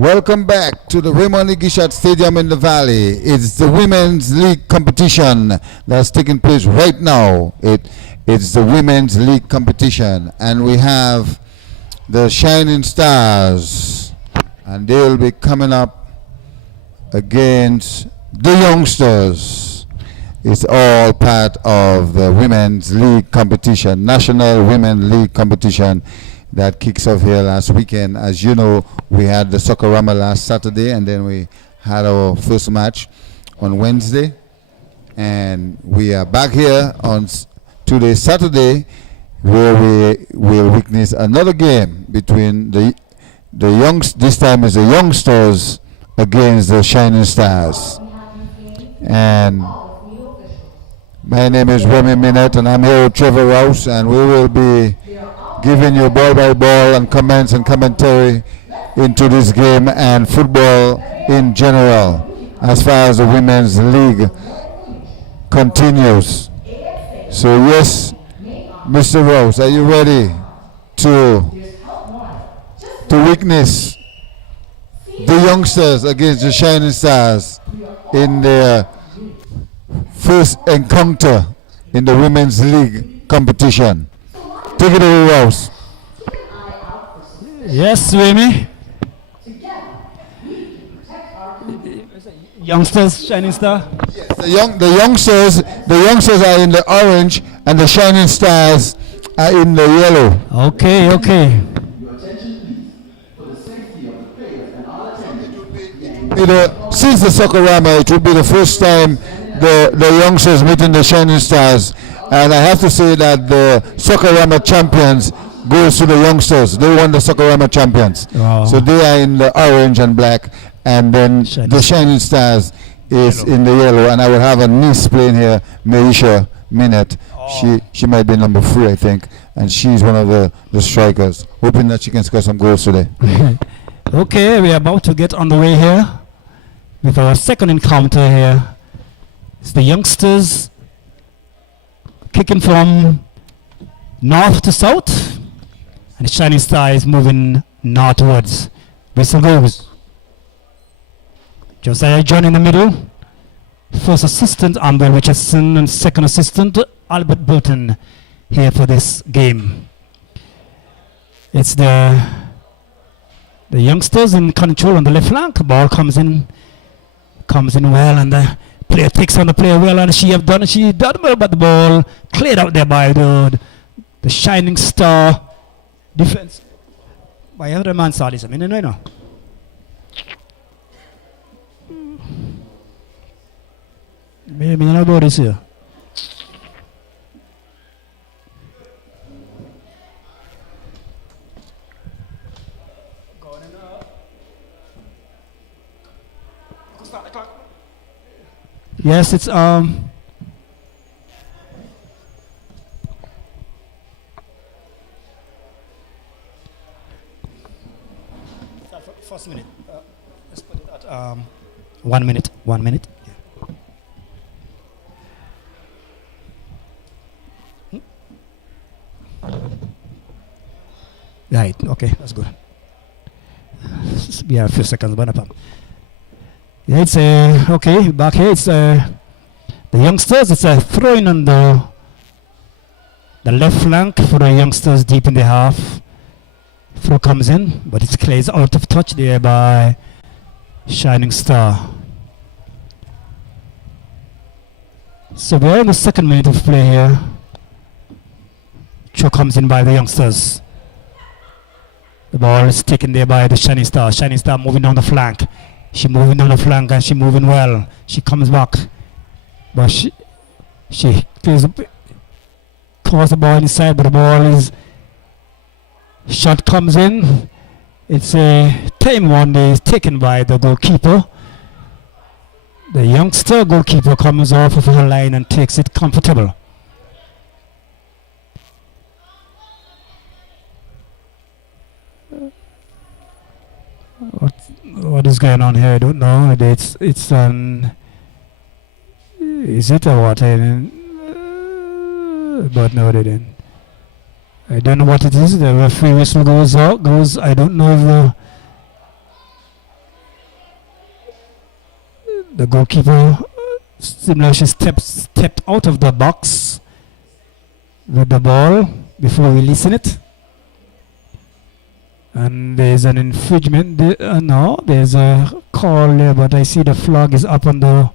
Welcome back to the Raymond Gishat Stadium in the Valley. It's the Women's League competition that's taking place right now. It's the Women's League competition, and we have the Shining Stars, and they'll be coming up against the Youngsters. It's all part of the Women's League competition, National Women's League competition that kicks off here last weekend. As you know, we had the Soccerama last Saturday, and then we had our first match on Wednesday. And we are back here on today, Saturday, where we will witness another game between the this time is the Youngsters against the Shining Stars. And my name is Remy Minette, and I'm here with Trevor Rouse, and we will be giving you ball by ball and comments and commentary into this game and football in general as far as the Women's League continues. So yes, Mr. Rose, are you ready to witness the Youngsters against the Shining Stars in their first encounter in the Women's League competition? Take it away, Rouse. Yes, Remy. Youngsters, Shining Star. Yes, the youngsters are in the orange, and the Shining Stars are in the yellow. Okay. Since the Soccerama, it will be the first time the youngsters meeting the Shining Stars. And I have to say that the Soccerama champions goes to the Youngsters. They won the Soccerama champions. Wow. So they are in the orange and black. And then the Shining Stars is in the yellow. And I will have a niece playing here, Maisha Minette. She might be number 3, I think. And she's one of the strikers. Hoping that she can score some goals today. Okay, we are about to get on the way here with our second encounter here. It's the Youngsters kicking from north to south, and the Shining Star is moving northwards. Whistle goes. Josiah John in the middle. First assistant, Amber Richardson, and second assistant, Albert Burton, here for this game. It's the Youngsters in control on the left flank. Ball comes in well, and the player takes on the player well, and she done well, but the ball cleared out there by the Shining Star defense. By every man saw this. I mean, no. Maybe not about this here. Yes, it's first minute. Let's put it at 1 minute. 1 minute. Yeah. Right. Okay, that's good. We have a few seconds, but yeah, it's okay. Back here, it's the Youngsters. It's a throw-in on the left flank for the Youngsters deep in the half. Throw comes in, but it clears out of touch there by Shining Star. So we are in the second minute of play here. Throw comes in by the Youngsters. The ball is taken there by the Shining Star. Shining Star moving down the flank. She moving down the flank, and she moving well. She comes back, but she calls the ball inside, but the ball is shot comes in. It's a time one that is taken by the goalkeeper. The Youngster goalkeeper comes off of her line and takes it comfortable. What is going on here? I don't know. It's is it or what? But no, they didn't. I don't know what it is. The referee whistle goes out. I don't know if The goalkeeper, similar, she stepped out of the box with the ball before releasing it. And there's an infringement. No, there's a call there, but I see the flag is up on the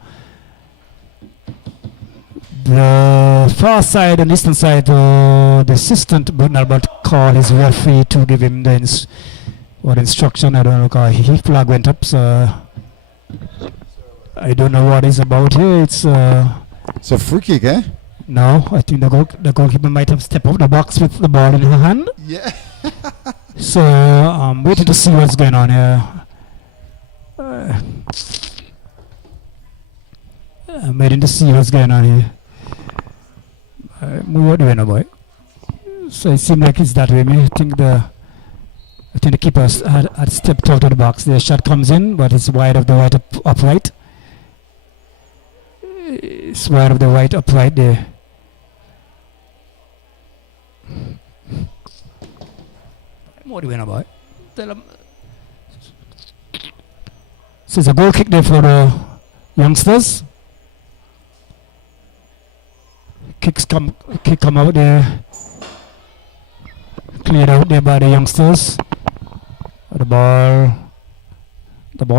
far side and eastern side. The assistant but call his referee to give him the instruction. I don't know. His flag went up, so I don't know what it's about here. It's a free kick, eh? No, I think the goalkeeper might have stepped out the box with the ball in her hand. Yeah. So I'm waiting to see what's going on here. I'm waiting to see what's going on here. What do we know, boy? So it seems like it's that way. I think the keeper had stepped out of the box. The shot comes in, but it's wide of the right upright. It's wide of the right upright there. What do we know, boy? So it's a goal kick there for the youngsters. Kick come out there. Cleared out there by the youngsters. The ball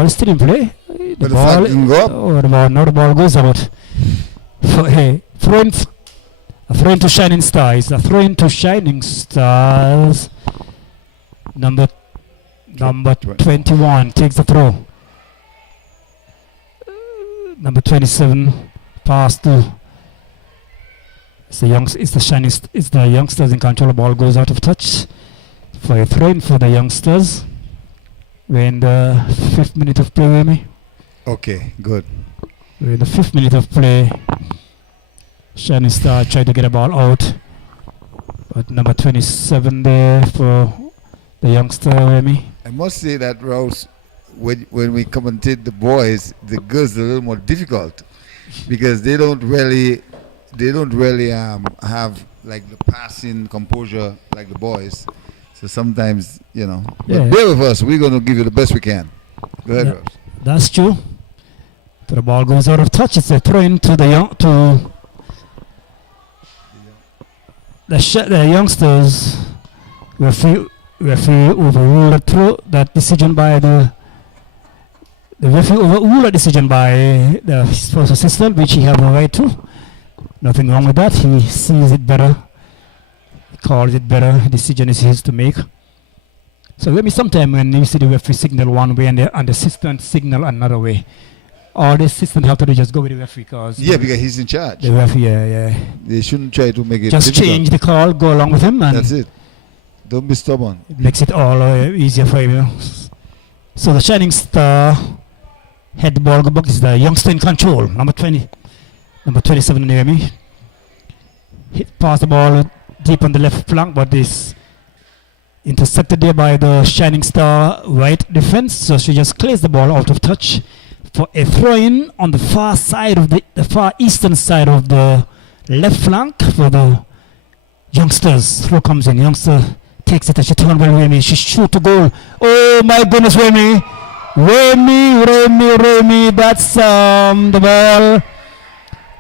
is still in play. The ball didn't go up. Oh, the ball goes out. A throw to Shining Stars. A throw to Shining Stars. Number 21 takes the throw. Number 27 pass to. It's the youngsters in control. The ball goes out of touch for a throw-in for the youngsters. We're in the 5th minute of play, Remy. Okay, good. We're in the 5th minute of play. Shining Star tried to get the ball out, but number 27 there for the youngster, Remy. I must say that, Rouse, when we commentate the boys, the girls are a little more difficult because they don't really have like the passing composure like the boys. So sometimes, but bear with us. We're going to give you the best we can. Go ahead, Rouse. That's true. The ball goes out of touch. It's a throw in to the youngsters. Referee overruled that decision by the referee overruled the decision by the first assistant, which he have a right to. Nothing wrong with that. He sees it better. He calls it better. Decision is his to make. So maybe sometime when you see the referee signal one way and the assistant signal another way, all the assistant have to do just go with the referee because he's in charge. The referee, yeah. They shouldn't try to make it just difficult. Change the call, go along with him, and that's it. Don't be stubborn. It makes it all easier for him. So the Shining Star head the ball go back. Is the youngster in control, number 27 near me. Hit past the ball deep on the left flank, but is intercepted there by the Shining Star right defense. So she just clears the ball out of touch for a throw-in on the far side of the far eastern side of the left flank for the youngsters. Throw comes in. Youngster takes it and she turns well. Remy. She shoots to goal. Oh my goodness, Remy! That's the ball.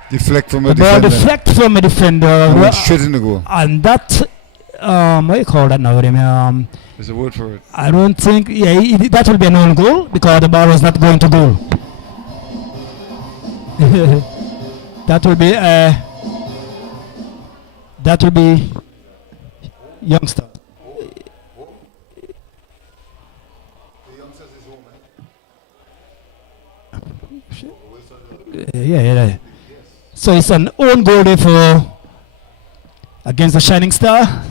Deflect from a defender. Deflect from a defender. Went straight in the goal. And that, what do you call that now? There's a word for it. I don't think, that will be an own goal because the ball was not going to goal. That will be youngster. Yeah. So it's an own goal there for against the Shining Star.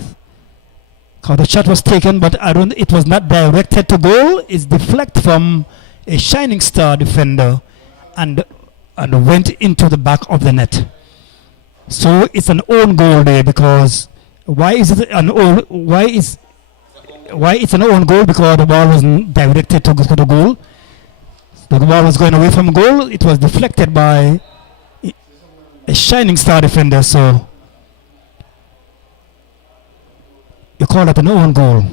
Because the shot was taken, but it was not directed to goal. It's deflected from a Shining Star defender and went into the back of the net. So it's an own goal there because why it's an own goal? Because the ball wasn't directed to the goal. The ball was going away from goal. It was deflected by a Shining Star defender. So you call it an own goal.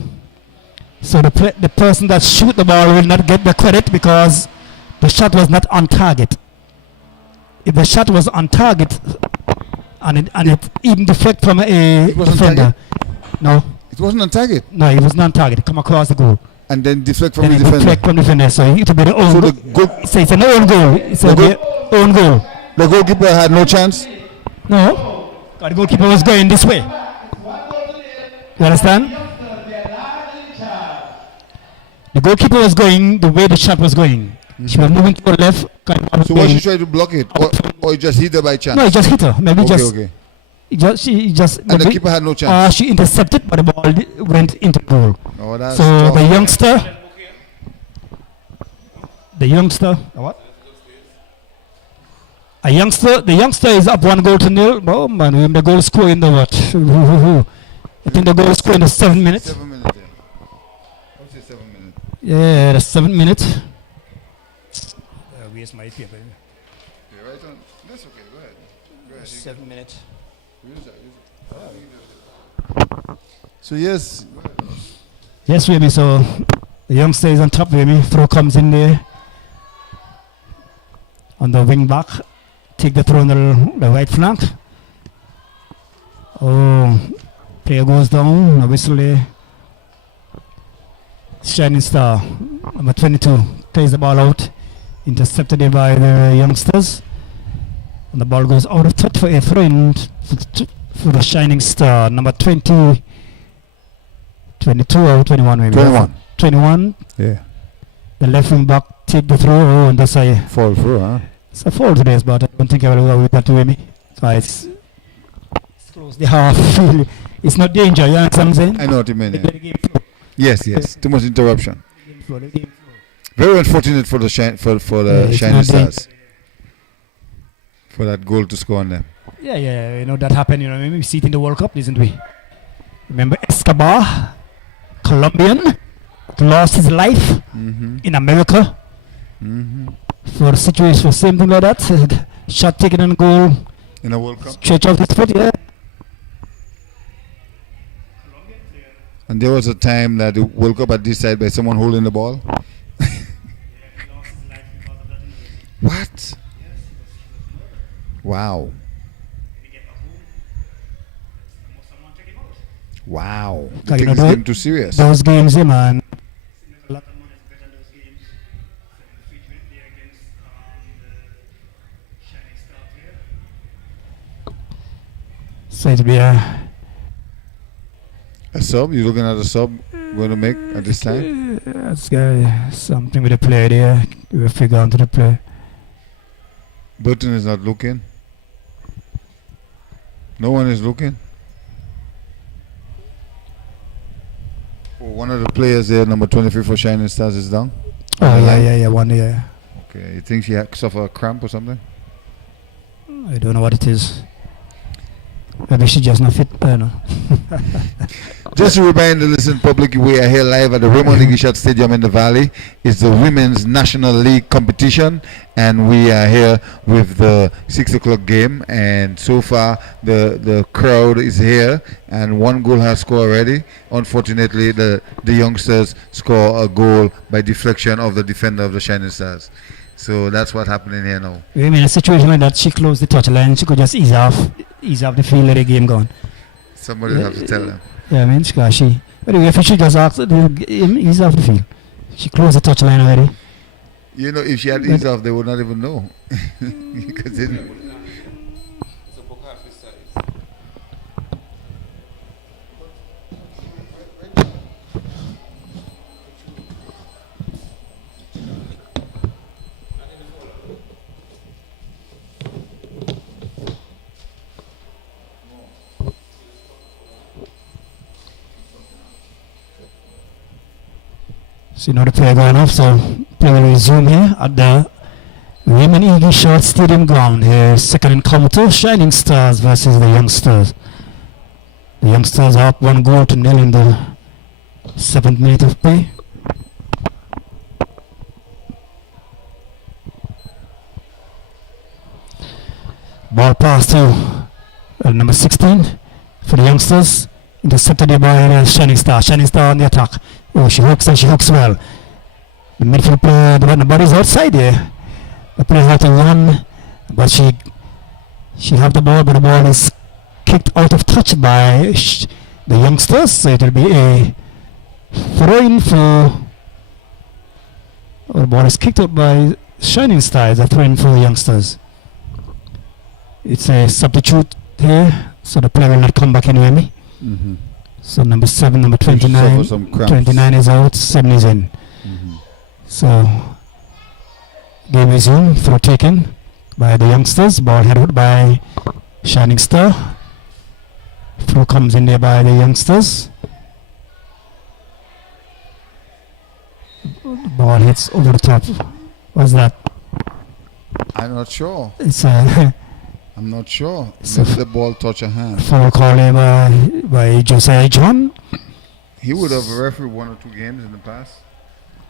So the person that shoot the ball will not get the credit because the shot was not on target. if the shot was on target and it even deflect from a It wasn't defender. No, It wasn't on target. no, it was not target. Come across the goal. And then deflect from Then the it defender. deflect from the defender. So it will be the own So goal. the goal, So it's an own goal. It's a The own goal. the goalkeeper had no chance. No, the goalkeeper was going this way. You understand? The goalkeeper was going the way the shot was going. She was moving to the left. So why she tried to block it? Or it just hit her by chance? No, he just hit her. Maybe Okay, just okay. she just And the maybe- keeper had no chance. she intercepted, but the ball went into the goal. Oh, that's So tough. the youngster, what? The youngster is up 1-0. Oh man, when the goal score in the what? I think the goal score in the 7th minute. 7 minutes, yeah. I would say 7 minutes. Yeah, the 7th minute. Where's my paper? Yeah, right on. That's okay, go ahead. Go ahead. 7 minutes. Use that. So yes, Yes, Remy. So the youngster is on top. Remy throw comes in there on the wing back. Take the throw on the right flank. Oh, player goes down. A whistle there. Shining Star, number 22, plays the ball out. Intercepted there by the youngsters. And the ball goes out of touch for a throw in for the Shining Star, number 20, 22 or 21 maybe. 21. 21. Yeah. The left wing back take the throw, and that's a Fall through, huh? it's a foul today, but I don't think I will go with that to me. So it's close the half. It's not danger, you understand what I'm saying? I know what you mean. Let Yeah. the game flow. Yes, yes. Too much interruption. Let the game flow, let the game flow. Very unfortunate for the for the Yeah, it's Shining not Stars. For that goal to score on them. Yeah, you know that happened, maybe we see it in the World Cup, didn't we? Remember Escobar, Colombian, lost his life Mm-hmm. in America Mm-hmm. for a situation, for same thing like that. Shot taken and goal, In a World Cup. stretch out his foot, yeah. And there was a time that the World Cup had decided by someone holding the ball. What? Wow. Wow. Like, They you take know, this game too serious. Those games, yeah, man. So it'll be A sub? You looking at a sub going to make at this time? that's something with the play there. We'll figure out the play. Burton is not looking. No one is looking. Oh, one of the players there, number 23 for Shining Stars, is down. Oh, yeah, one, yeah. Okay, you think she had suffered a cramp or something? I don't know what it is. Maybe she just not fit. I don't know. Just to remind the listening public, we are here live at the Raymond Igishat Stadium in the Valley. It's the Women's National League competition, and we are here with the 6 o'clock game. And so far, the crowd is here, and one goal has scored already. Unfortunately, the youngsters score a goal by deflection of the defender of the Shining Stars. So that's what's happening here now. I mean, a situation like that, she closed the touchline. She could just ease off the field, let the game go on. Somebody will have to tell them. Yeah, I mean, she. Anyway, if she just asked him, ease off the field. She closed the touchline already. You know, if she had eased off, they would not even know. Because they, So you know the play going off, so play will resume here at the Raymond Igishat Stadium ground here. Second encounter, Shining Stars versus the Youngsters. The Youngsters are up 1-0 in the 7th minute of play. Ball pass to number 16 for the Youngsters. Intercepted there by the Shining Star. Shining Star on the attack. Oh, she hooks and she hooks well. The midfield player, the body's outside there. The player has to run but she have the ball, but the ball is kicked out of touch by the youngsters, so it will be a throw-in for. The ball is kicked out by Shining Star. It's a throw-in for the youngsters. It's a substitute here, so the player will not come back anyway. Mm-hmm. So number 7, number Suffer 29, some cramps. 29 is out, 7 is in. Mm-hmm. So game is in, throw taken by the youngsters, ball headed out by Shining Star. Throw comes in there by the youngsters. Ball hits over the top. What's that? I'm not sure. It's a I'm not sure. So Maybe the ball touch a hand. foul call here by Josiah John. He would have refereed 1 or 2 games in the past.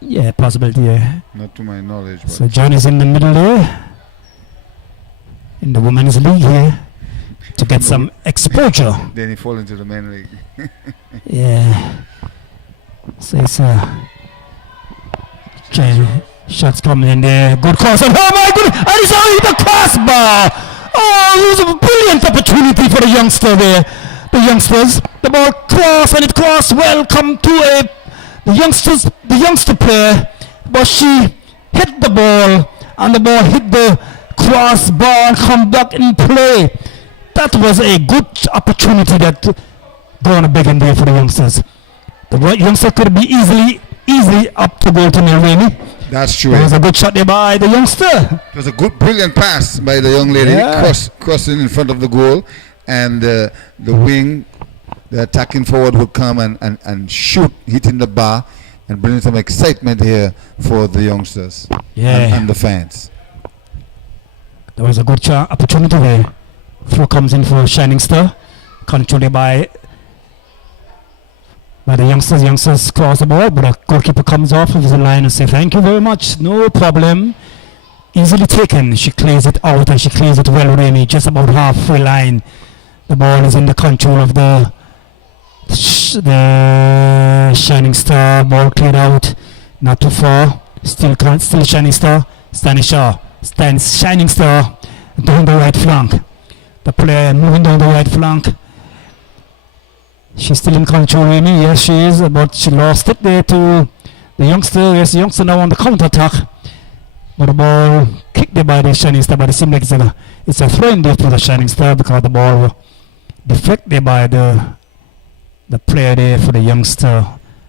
Yeah, possibility, yeah. Not to my knowledge. But So John is in the middle there, in the women's league here, to get some exposure. then he fall into the men league. Yeah. So it's shots coming in there. Good cross. And oh my goodness! And he's only the crossbar! Oh, it was a brilliant opportunity for the youngster there. The youngsters. The ball crossed and it crossed well. Come to the youngster player. But she hit the ball and the ball hit the crossbar and come back in play. That was a good opportunity that gone a big in there for the youngsters. The youngster could be easily up to goal to Mulroney. That's true. It was a good shot there by the youngster. It was a good, brilliant pass by the young lady, Yeah. crossing in front of the goal, and the wing, the attacking forward would come and shoot, hitting the bar, and bringing some excitement here for the youngsters and the fans. There was a good opportunity there. Throw comes in for Shining Star, controlled by the youngsters. Youngsters cross the ball, but the goalkeeper comes off of the line and says, "Thank you very much, no problem." Easily taken. She clears it out and she clears it well, really, just about halfway line. The ball is in the control of the Shining Star. Ball cleared out, not too far. Still Shining Star. Shining Star down the right flank. The player moving down the right flank. She's still in control, Amy. Yes, she is, but she lost it there to the youngster. Yes, the youngster now on the counter attack. But the ball kicked there by the Shining Star, but it seems like it's a throw in there for the Shining Star because the ball deflected there by the player there for the youngster.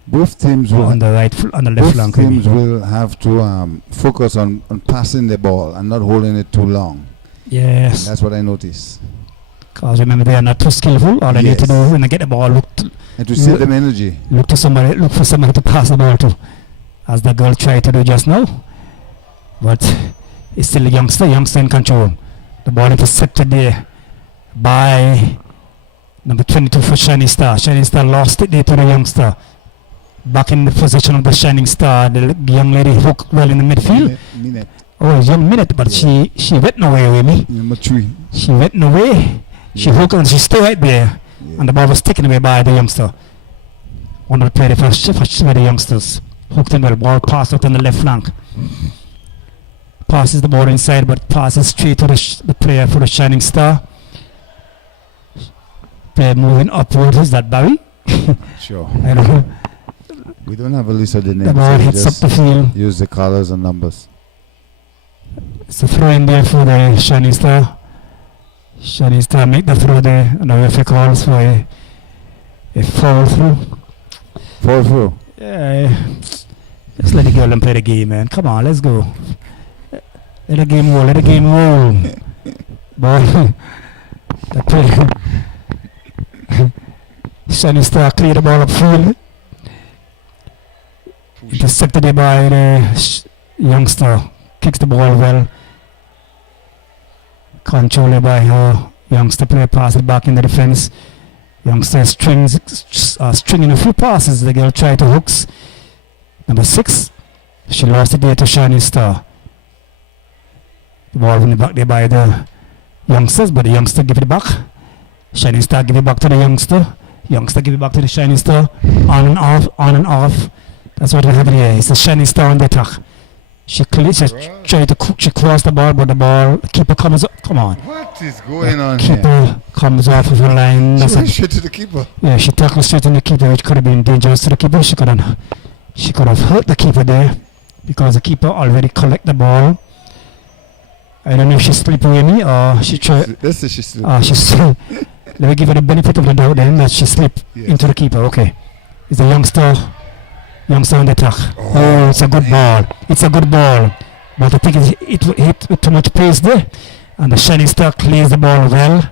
Both teams will on the left flank. Both teams will have to focus on passing the ball and not holding it too long. Yes. That's what I noticed. Because remember, they are not too skillful. All they need to do when they get the ball, and to save them energy. Look for somebody to pass the ball to, as the girl tried to do just now. But it's still a youngster in control. The ball intercepted there by number 22 for Shining Star. Shining Star lost it there to the youngster. Back in the position of the Shining Star, the young lady hooked well in the midfield. Minute. Oh, young minute, but she went nowhere with me. Number 3. She went nowhere. She hooked and she stayed right there. Yeah. And the ball was taken away by the youngster. One of the players for the youngsters. Hooked in well, ball passed out on the left flank. Passes the ball inside, but passes straight to the player for the Shining Star. Player moving upward. Is that Barry? Sure. I don't know. We don't have a list of the names. The ball so hits up the field. Use the colors and numbers. It's a throw in there for the Shining Star. Shining Star make the throw there, and the AFA calls for a fall through. Fall through. Yeah, just let the girl and play the game, man. Come on, let's go. Let the game roll. Let the game roll. Ball. The player. Shining Star clear the ball upfield. Intercepted there by the youngster. Kicks the ball well. Controlled by her youngster player, pass it back in the defense. Youngster stringing a few passes. The girl tried to hooks. Number 6, she lost it there to Shining Star. The ball in the back there by the youngsters, but the youngster give it back. Shining Star give it back to the youngster. Youngster give it back to the Shining Star. On and off, on and off. That's what we have here. It's the Shining Star on the attack. She tried to she crossed the ball, but the keeper comes up. Come on. What is going on Keeper here? comes off of her line. She went straight to the keeper. Yeah, she tackled straight in the keeper, which could have been dangerous to the keeper. She could have hurt the keeper there because the keeper already collect the ball. I don't know if she slipped away me or she tried. That's she slipped. She slipped. Let me give her the benefit of the doubt then that she slipped into the keeper. Okay. It's a youngster on the attack. Oh, it's a good ball. It's a good ball. But I think it hit with too much pace there. And the Shining Star clears the ball well.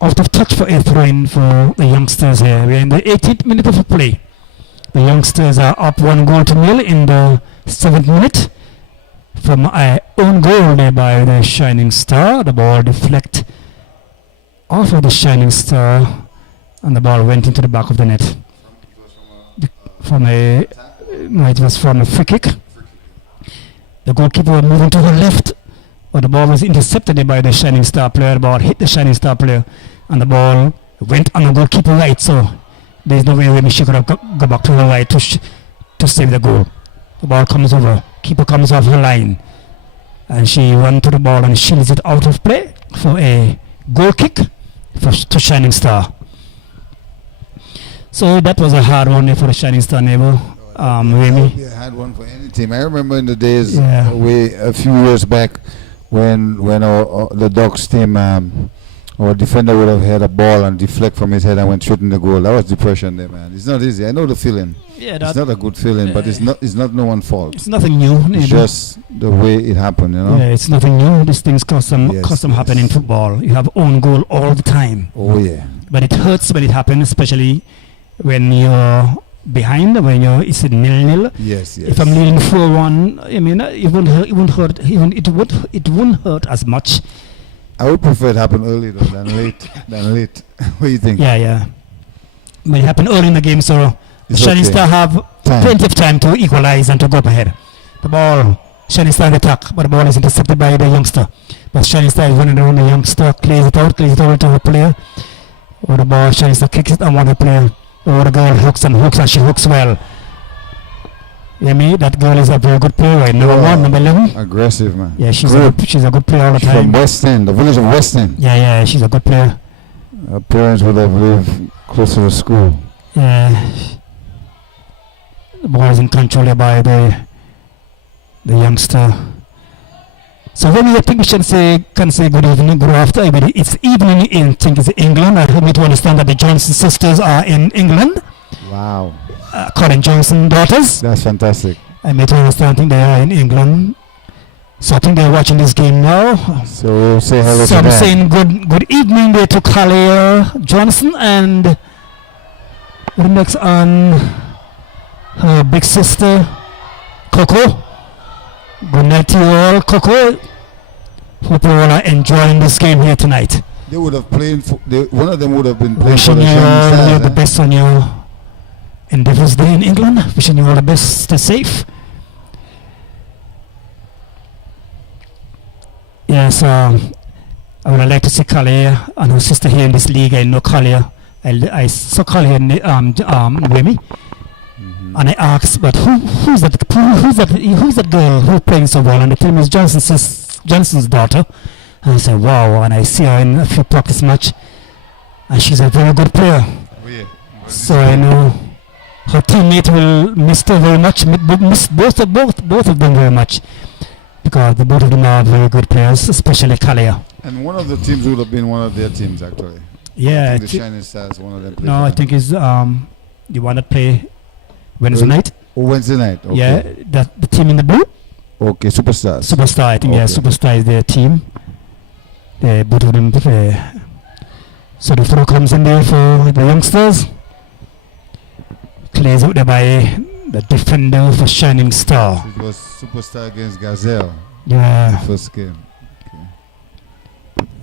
Out of touch for a throw-in for the youngsters here. We're in the 18th minute of play. The youngsters are up 1-0 in the 7th minute. From an own goal there by the Shining Star. The ball deflect off of the Shining Star. And the ball went into the back of the net. It was from a free kick. The goalkeeper was moving to her left, but the ball was intercepted by the Shining Star player. The ball hit the Shining Star player, and the ball went on the goalkeeper right. So there's no way she could have go back to her right to save the goal. The ball comes over. Keeper comes off her line, and she runs to the ball and shields it out of play for a goal kick to Shining Star. So that was a hard one there for the Shining Star neighbor. Remy. Yeah, I had one for any team. I remember in the days a few years back when the Ducks team, our defender would have had a ball and deflect from his head and went straight in the goal. That was depression there, man. It's not easy. I know the feeling. Yeah, it's not a good feeling, but it's not no one's fault. It's nothing new. It's just the way it happened, you know. Yeah, it's nothing new. These things custom happen in football. You have own goal all the time. Oh yeah. But it hurts when it happens, especially when you're behind, when it's 0-0. Yes. If I'm leading 4-1, I mean, it won't hurt as much. I would prefer it happen early though than late. What do you think? Yeah. But it happened early in the game, so the Shining Star have plenty of time to equalize and to go up ahead. The ball, Shining Star in attack, but the ball is intercepted by the youngster. But Shining Star is running around the youngster, clears it out to her player. Or the ball, Shining Star kicks it on one of the player. Or the girl hooks and she hooks well. That girl is a very good player, right? Number 11. Aggressive, man. Yeah, she's a good player all the time. From West End, the village of West End. Yeah, she's a good player. Her parents would have lived close to the school. Yeah. The ball is in control by the youngster. So when you think we can say good evening, good afternoon, it's evening in England. I need to understand that the Johnson sisters are in England. Wow. Colin Johnson daughters. That's fantastic. I need to understand they are in England. So I think they're watching this game now. So say hello so to them. I'm saying good evening there to Kalia Johnson and the next on her big sister Coco. Good night to you all, Coco. Hope you all are enjoying this game here tonight. They would have played. One of them would have been playing Wishing for the you all Shining Stars, the best on your endeavors there in England. Wishing you all the best. Stay safe. Yes, I would like to see Kalia and her sister here in this league. I know Kalia. I saw Kalia and Remy. And I asked, but who's that girl who's playing so well? And the team is Johnson's daughter. And I said, wow. And I see her in a few practice match, and she's a very good player. So I know her teammate will miss her very much, miss both of them very much, because the both of them are very good players, especially Kalia. And one of the teams would have been one of their teams actually. Yeah. I think the Shining Stars, one of them. No, I think it's the one that play Wednesday night. Oh, Wednesday night. Okay. Yeah, the team in the blue. Okay, Superstars. Superstar, I think. Okay. Yeah, Superstar is their team. Both of them play. So the throw comes in there for the youngsters. Plays out there by the defender for Shining Star. It was Superstar against Gazelle. Yeah. The first game. Okay.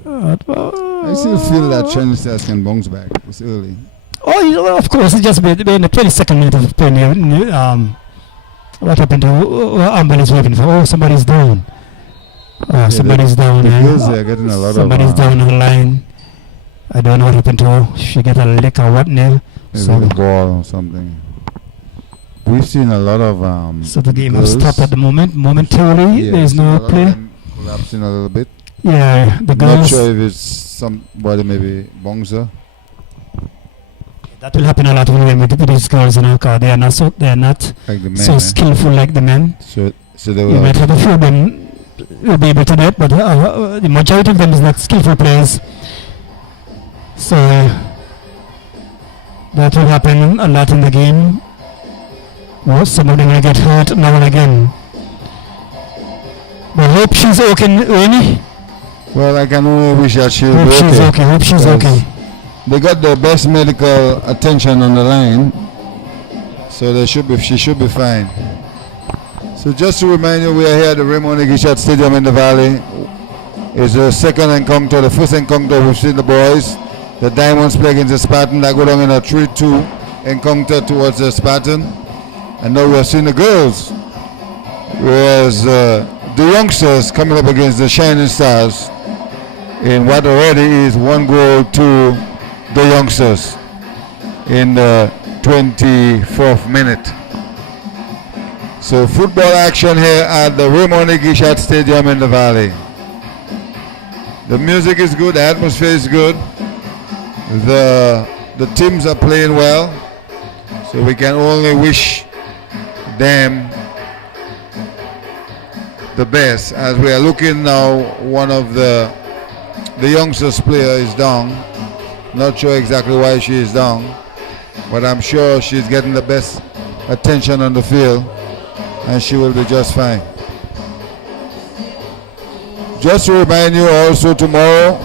I still feel that Shining Stars can bounce back. It's early. Oh, of course. It's just been in the 22nd minute of play. What happened to Amber's waving for? Oh, somebody's down. Somebody's down. The girls are getting a lot somebody's down on the line. I don't know what happened to her. She get a lick or what now. Maybe a ball or something. we've seen a lot of So the game has girls. stopped at the moment. Momentarily, Yeah, there is seen a no lot of play. them collapsing a little bit. Yeah, the Not girls. sure if it's somebody maybe Bongsa. That will happen a lot with these girls, you know, 'cause they are not Like the men. so skillful like the men. So they You will might have a few of them will be able to do it, but the majority of them is not skillful players. So that will happen a lot in the game. Well, some of them will get hurt now and again. But hope she's okay, Amy. Well, I can only wish that she'll Hope be she's okay. okay. Hope she's Yes. okay. They got the best medical attention on the line, so she should be fine. So just to remind you, we are here at the Raymond Gishat Stadium in the Valley. It's the second encounter. The first encounter we've seen the boys. The Diamonds play against the Spartan. That go down in a 3-2 encounter towards the Spartan. And now we are seeing the girls. Whereas the youngsters coming up against the Shining Stars in what already is 1 goal to the youngsters in the 24th minute. So football action here at the Raymond Gishat Stadium in the Valley. The music is good, the atmosphere is good. The teams are playing well. So we can only wish them the best. As we are looking now, one of the youngsters player is down. Not sure exactly why she is down, but I'm sure she's getting the best attention on the field, and she will be just fine. Just to remind you also, tomorrow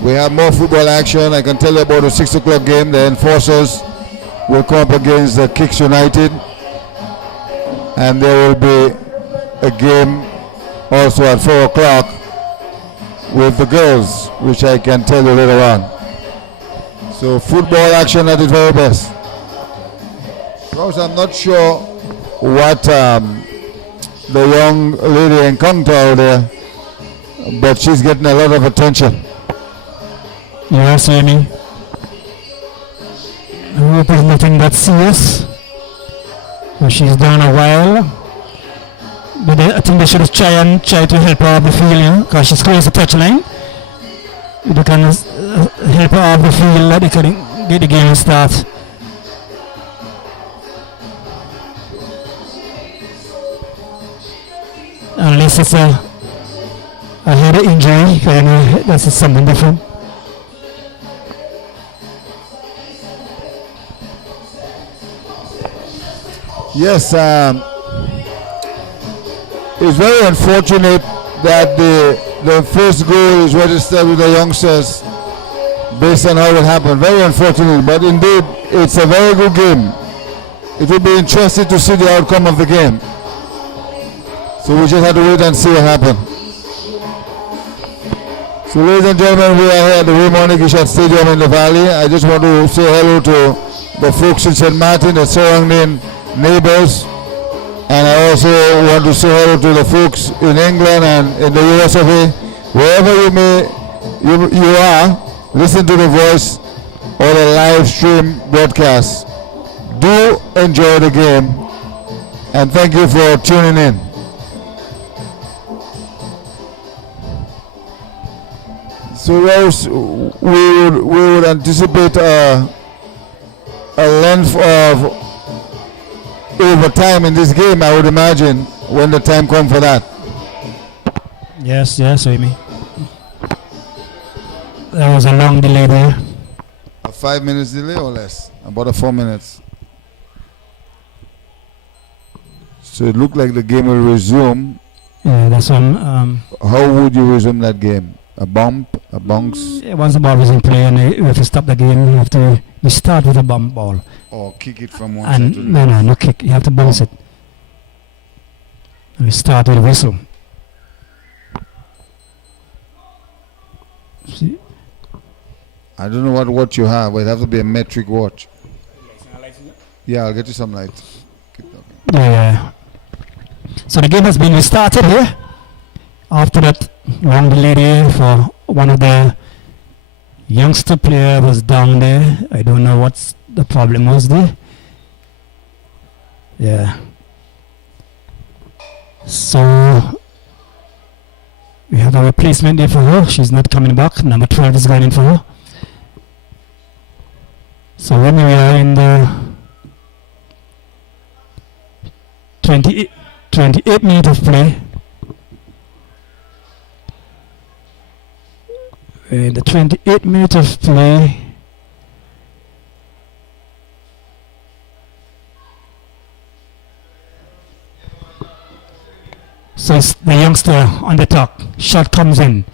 we have more football action. I can tell you about the 6 o'clock game. The Enforcers will come up against the Kicks United, and there will be a game also at 4 o'clock with the girls, which I can tell you later on. So football action at its very best. Because I'm not sure what the young lady encountered out there, but she's getting a lot of attention. Yes, Amy. I hope it's nothing that serious. Well, she's down a while. But I think they should try to help her off the field, because she's close to the touchline. They can help her off the field, that they can get the game start. Unless it's a head injury, you know, that's something different. Yes, it's very unfortunate that the first goal is registered with the youngsters based on how it happened. Very unfortunate, but indeed it's a very good game. It will be interesting to see the outcome of the game. So we just have to wait and see what happens. So ladies and gentlemen, we are here at the Raymond Gishat Stadium in the Valley. I just want to say hello to the folks in St. Martin, the surrounding neighbors. And I also want to say hello to the folks in England and in the US of A. Wherever you are, listen to the voice or the live stream broadcast. Do enjoy the game, and thank you for tuning in. So Rose, we would anticipate a length of overtime in this game, I would imagine, when the time comes for that. Yes, Amy. There was a long delay there. A 5 minutes delay or less? About 4 minutes. So it looked like the game will resume. Yeah, that's one. How would you resume that game? A bump? A bounce? Once the ball was in play and you have to stop the game, you start with a bump ball. Or kick it from one side to the No kick. You have to bounce it. And you start with a whistle. See? I don't know what watch you have, but it has to be a metric watch. Yeah, I'll get you some light. Keep talking. Yeah. So the game has been restarted here. After that long delay there for one of the youngster player was down there. I don't know what the problem was there. Yeah. So we have a replacement there for her. She's not coming back. Number 12 is going in for her. So when we are in the 28 minutes of play, in the 28 minutes of play, so it's the youngster on the top. Shot comes in.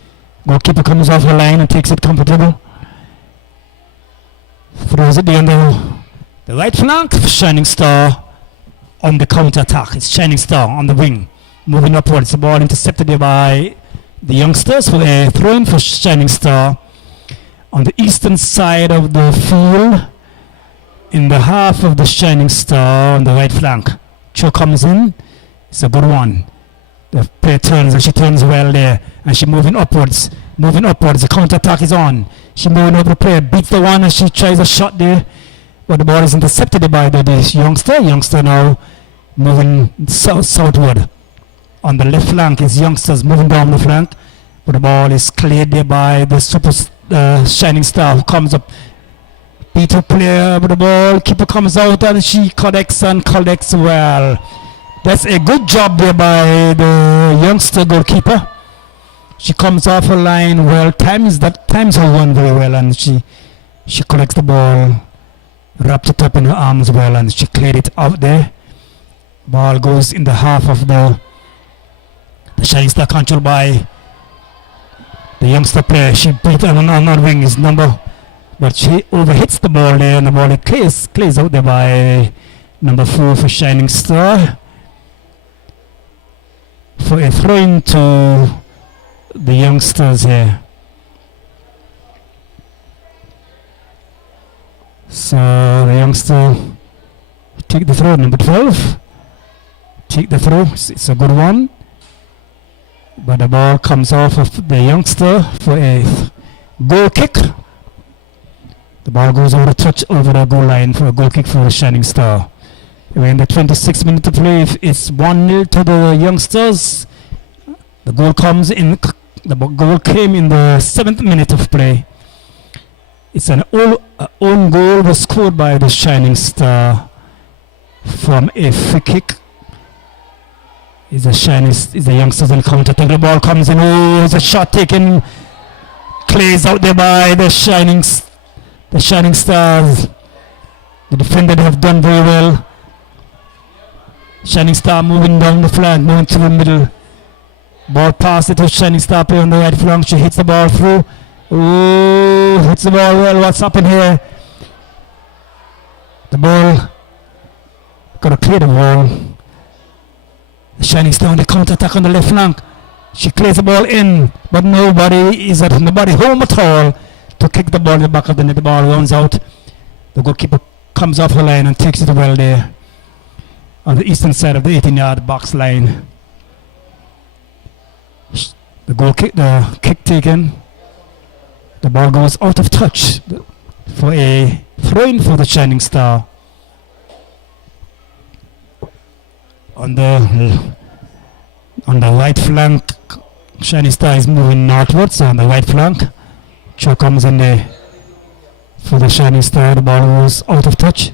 Goalkeeper comes off the line and takes it comfortable. Throws it down the right flank. Shining Star on the counter attack. It's Shining Star on the wing. Moving upwards. The ball intercepted there by the youngsters for a throw-in for Shining Star. On the eastern side of the field. In the half of the Shining Star on the right flank. Cho comes in. It's a good one. The player turns and she turns well there. And she moving upwards. Moving upwards. The counter attack is on. She moving over the player. Beats the one and she tries a shot there. But the ball is intercepted by this youngster. Youngster now moving southward. On the left flank is youngsters moving down the flank. But the ball is cleared there by the Shining Star who comes up. Beat a player with the ball. Keeper comes out and she collects well. That's a good job there by the youngster goalkeeper. She comes off her line well, times her one very well, and she collects the ball, wrapped it up in her arms well, and she cleared it out there. Ball goes in the half of the Shining Star, controlled by the youngster player. She beat on the wing his number, but she overhits the ball there, and the ball clears out there by number 4 for Shining Star. For a throw-in to the youngsters here. So the youngster take the throw, number 12. Take the throw, it's a good one. But the ball comes off of the youngster for a goal kick. The ball goes over the touch over the goal line for a goal kick for the Shining Star. We're in the 26th minute to play. It's 1-0 to the youngsters. The goal comes in. The goal came in the 7th minute of play. It's an own goal was scored by the Shining Star from a free kick. Is the youngsters in counter attack. The ball comes in. Oh, it's a shot taken. Clears out there by the Shining Stars. The defender have done very well. Shining Star moving down the flank, moving to the middle. Ball passed it to Shining Star player on the right flank. She hits the ball through. Ooh, hits the ball well. What's happened here? The ball got to clear the ball. The Shining Star on the counter attack on the left flank. She clears the ball in, but nobody home at all to kick the ball in the back of the net. The ball runs out. The goalkeeper comes off her line and takes it well there on the eastern side of the 18-yard box line. The kick taken. The ball goes out of touch for a throw-in for the Shining Star. On the right flank, Shining Star is moving northwards on the right flank. Cho comes in there for the Shining Star. The ball goes out of touch.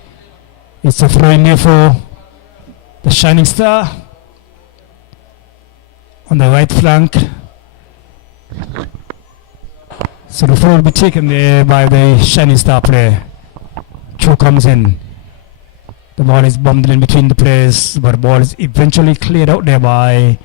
It's a throw-in there for the Shining Star on the right flank. So the throw will be taken there by the Shining Star player. Cho comes in. The ball is bumped in between the players, but the ball is eventually cleared out there by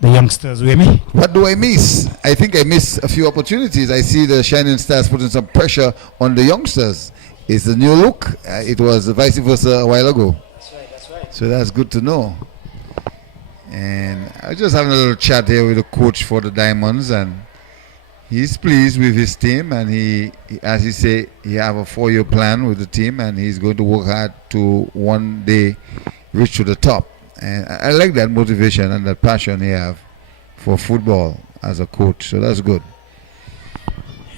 the youngsters. Remy? What do I miss? I think I miss a few opportunities. I see the Shining Stars putting some pressure on the youngsters. It's a new look. It was vice versa a while ago. That's right. So that's good to know. And I was just having a little chat here with the coach for the Diamonds, and he's pleased with his team, and he as he say, he have a 4-year plan with the team, and he's going to work hard to one day reach to the top. And I like that motivation and that passion he have for football as a coach. So that's good.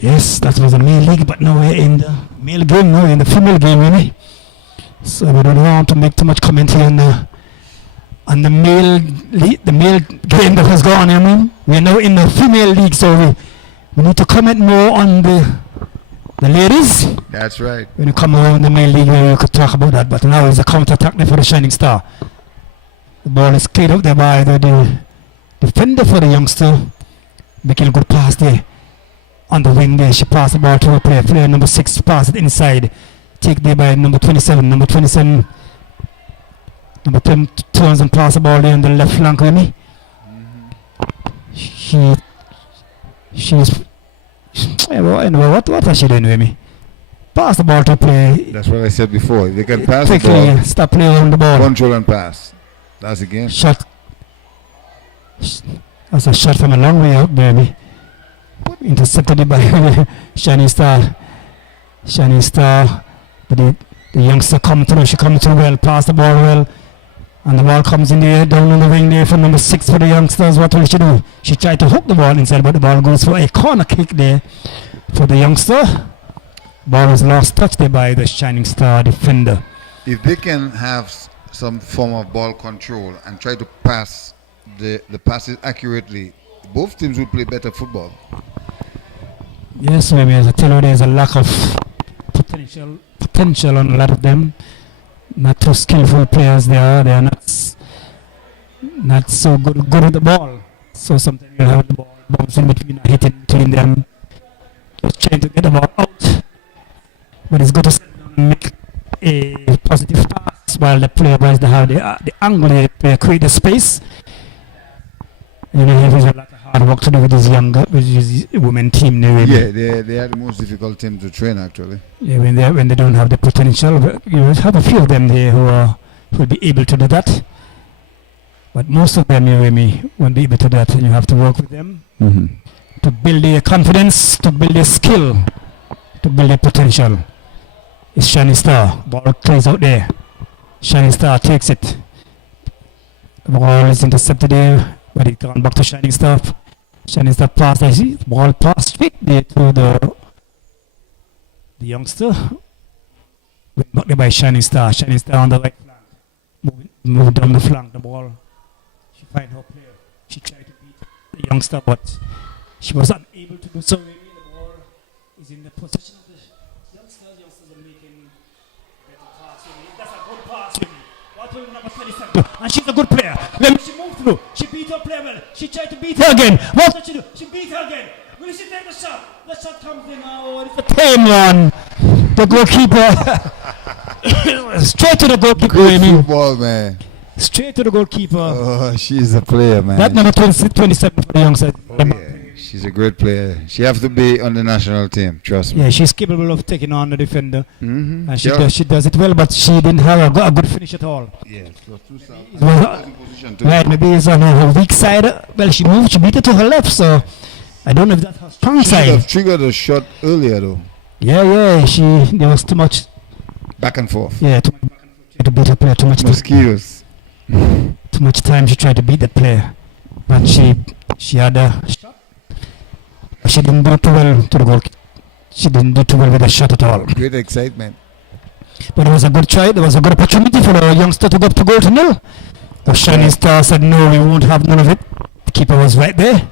Yes, that was a male league, but now we're in the male game, now in the female game, really. So we don't want to make too much comment here on the male the male game that has gone. I mean, we are now in the female league, so we need to comment more on the ladies. That's right. When you come around the male league, we could talk about that. But now it's a counter attack for the Shining Star. The ball is cleared up there by the defender for the youngster, making a good pass there on the wing there. She passed the ball to a player number 6, pass it inside, take there by number 27. Number 27, number 10 turns and pass the ball there on the left flank with me. She's what is she doing with me? Pass the ball to play. That's what I said before. They can pass quickly, the ball, stop playing on the ball. control and pass. That's the game. Shot. That's a shot from a long way out, baby. Intercepted by Shining Star. Shining Star. But the youngster come through. She comes through well, pass the ball well. And the ball comes in there, down on the wing there for number 6 for the youngsters. What will she do? She tried to hook the ball inside, but the ball goes for a corner kick there for the youngster. Ball was lost touch there by the Shining Star defender. If they can have some form of ball control and try to pass the passes accurately, both teams will play better football. Yes, maybe as I tell you, there's a lack of potential on a lot of them. Not too skillful players they are. They are not so good with the ball. So sometimes you have the ball bouncing between, hitting between them, just trying to get the ball out. But it's good to sit down and make a positive pass while the player has the angle they play, create the space. You know, he has a lot of hard work to do with his women team now. Yeah, they are the most difficult team to train actually. Yeah, when they don't have the potential, you have a few of them there who will be able to do that. But most of them, won't be able to do that, and you have to work with them to build their confidence, to build their skill, to build their potential. It's Shining Star. Ball plays out there. Shining Star takes it. The ball is intercepted there. But it gone back to Shining Star. Shining Star pass. I see ball pass straight there to the youngster. Went back there by Shining Star. Shining Star on the right flank. Move down the flank. The ball. She find her player. She tried to beat the youngster, but she was unable to do so. Maybe the ball is in the possession of the youngsters. Youngsters are making better pass. That's a good pass. What will number 27? And she's a good player. When she moved through, she beat her player well. She tried to beat her again. What did she do? She beat her again. Will she take the shot? The shot comes in. Oh, it's a tame one. The goalkeeper. Straight to the goalkeeper. Good football, man. Straight to the goalkeeper. Oh, she's a player, man. That number 27 for the young side. Oh, yeah. She's a great player. She have to be on the national team. Trust me. Yeah, she's capable of taking on the defender, Mm-hmm. and she does it well. But she didn't have a good finish at all. Yeah, it was too soft. Right, maybe it's on her weak side. Well, she moved. She beat it to her left. So I don't know if that's her strong She side. should have triggered a shot earlier, though. Yeah. There was too much. Back and forth. Yeah, too much back and forth. She tried to beat her player. Too much. Mosquitoes. Too much time she tried to beat that player, but she had a shot. She didn't do too well to the goal. She didn't do too well with the shot at all. Great excitement. But it was a good try. There was a good opportunity for the youngster to go up to goal to nil. The Shining Star said, no, we won't have none of it. The keeper was right there.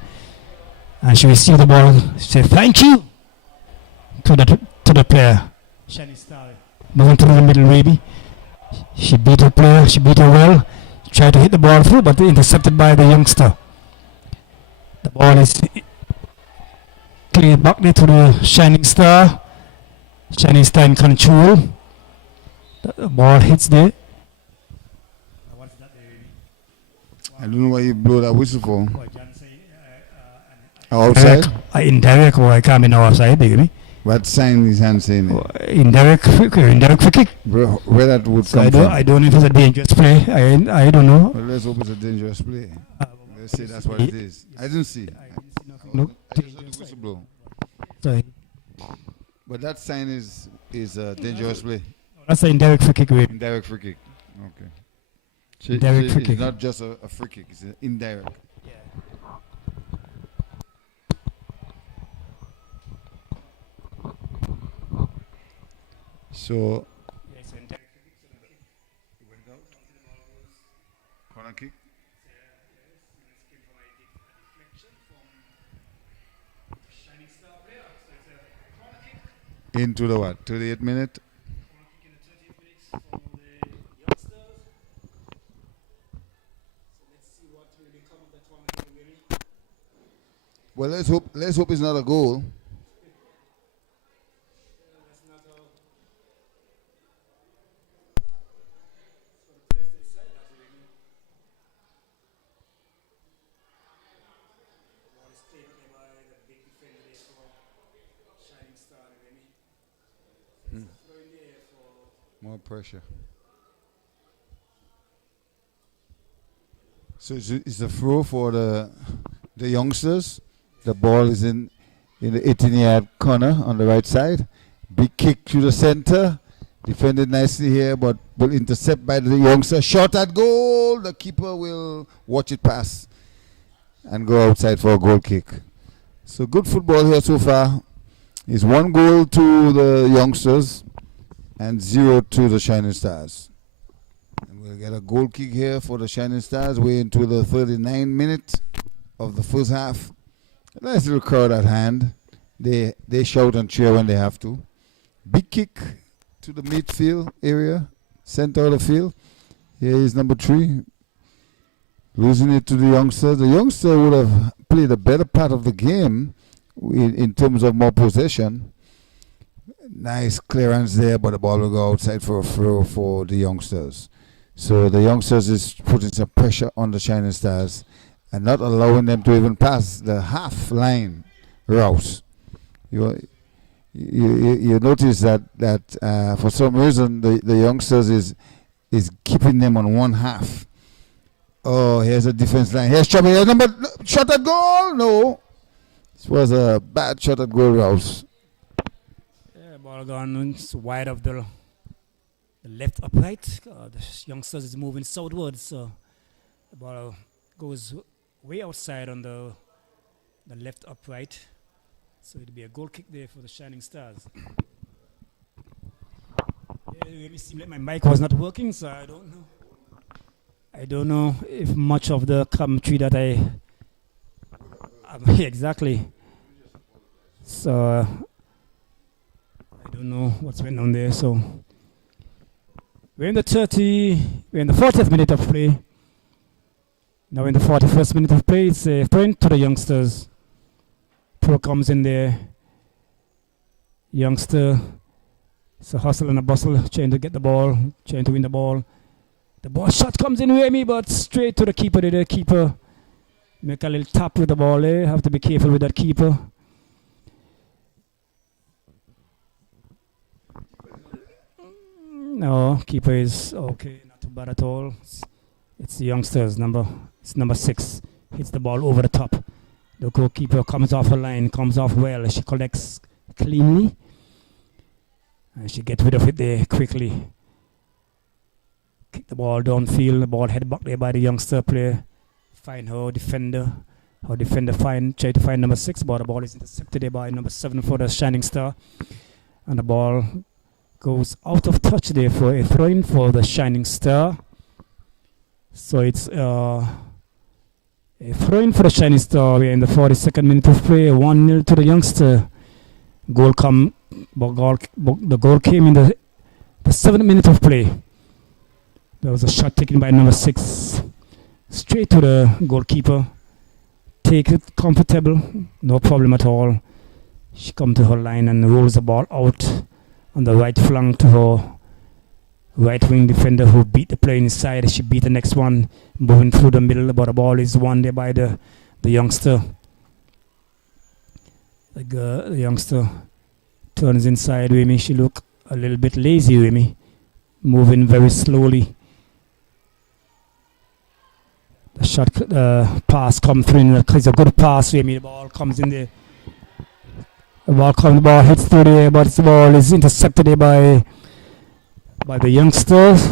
And she received the ball. She said, thank you to the player. Shining Star. Moving through the middle, maybe. She beat her player. She beat her well. Tried to hit the ball through, but intercepted by the youngster. The ball is cleared back there to the Shining Star. Shining Star in control. The ball hits there. I don't know why you blow that whistle for. Outside? Indirect, or I can't be no outside, do you mean? What sign is hand saying it? Indirect free kick. Where that would So come from? I don't know if it's a dangerous play. I don't know. Well, let's hope it's a dangerous play. Let's say that's what it is. I didn't see. No. I just heard the whistle blow. So But that sign is a dangerous play. that's an indirect free kick. Indirect free kick. Okay. So Indirect free kick. It's not just a free kick. It's an indirect. So Corner kick. Into the what? 38 minute? Well, let's hope it's not a goal. More pressure. So it's a throw for the youngsters. The ball is in the 18-yard corner on the right side. Big kick to the center. Defended nicely here, but will intercept by the youngster. Shot at goal. The keeper will watch it pass and go outside for a goal kick. So good football here so far. It's 1 goal to the youngsters and 0 to the Shining Stars. And we'll get a goal kick here for the Shining Stars. We're into the 39th minute of the first half. A nice little crowd at hand. They shout and cheer when they have to. Big kick to the midfield area, center of the field. Here is number 3. Losing it to the youngster. The youngster would have played a better part of the game in terms of more possession. Nice clearance there, but the ball will go outside for a throw for the youngsters. So the youngsters is putting some pressure on the Shining Stars and not allowing them to even pass the half line routes. You notice that for some reason the youngsters is keeping them on one half. Oh, here's a defense line. Here's trouble. Here's number shot at goal. No, this was a bad shot at goal route. Yeah, ball gone wide of the left upright. The youngsters is moving southwards, so the ball goes way outside on the left upright. So it'll be a goal kick there for the Shining Stars. Yeah, it seemed like my mic was not working, so I don't know if much of the commentary that exactly. So I don't know what's going on there. So we're in the 40th minute of play. Now in the 41st minute of play, it's a throw to the youngsters. Pro comes in there. Youngster, it's a hustle and a bustle, trying to get the ball, trying to win the ball. The ball shot comes in with me, but straight to the keeper. The keeper make a little tap with the ball there. Have to be careful with that keeper. No, keeper is okay, not too bad at all. It's the youngsters it's number 6. Hits the ball over the top. The goalkeeper comes off her line, comes off well. She collects cleanly. And she gets rid of it there quickly. Kick the ball downfield. The ball head back there by the youngster player. Find her defender. Her defender try to find number 6, but the ball is intercepted there by number 7 for the Shining Star. And the ball goes out of touch there for a throw-in for the Shining Star. So it's a throw-in for the Shining Star. We're in the 42nd minute of play. 1-0 to the youngster. The goal came in the 7th minute of play. There was a shot taken by number 6. Straight to the goalkeeper. Take it comfortable. No problem at all. She comes to her line and rolls the ball out on the right flank to her right wing defender who beat the player inside. She beat the next one, moving through the middle, but the ball is won there by the youngster. The youngster turns inside with me. She look a little bit lazy with me, moving very slowly. The pass comes through. It's a good pass with me. The ball comes in there. The ball hits through there, but the ball is intercepted there by the youngsters.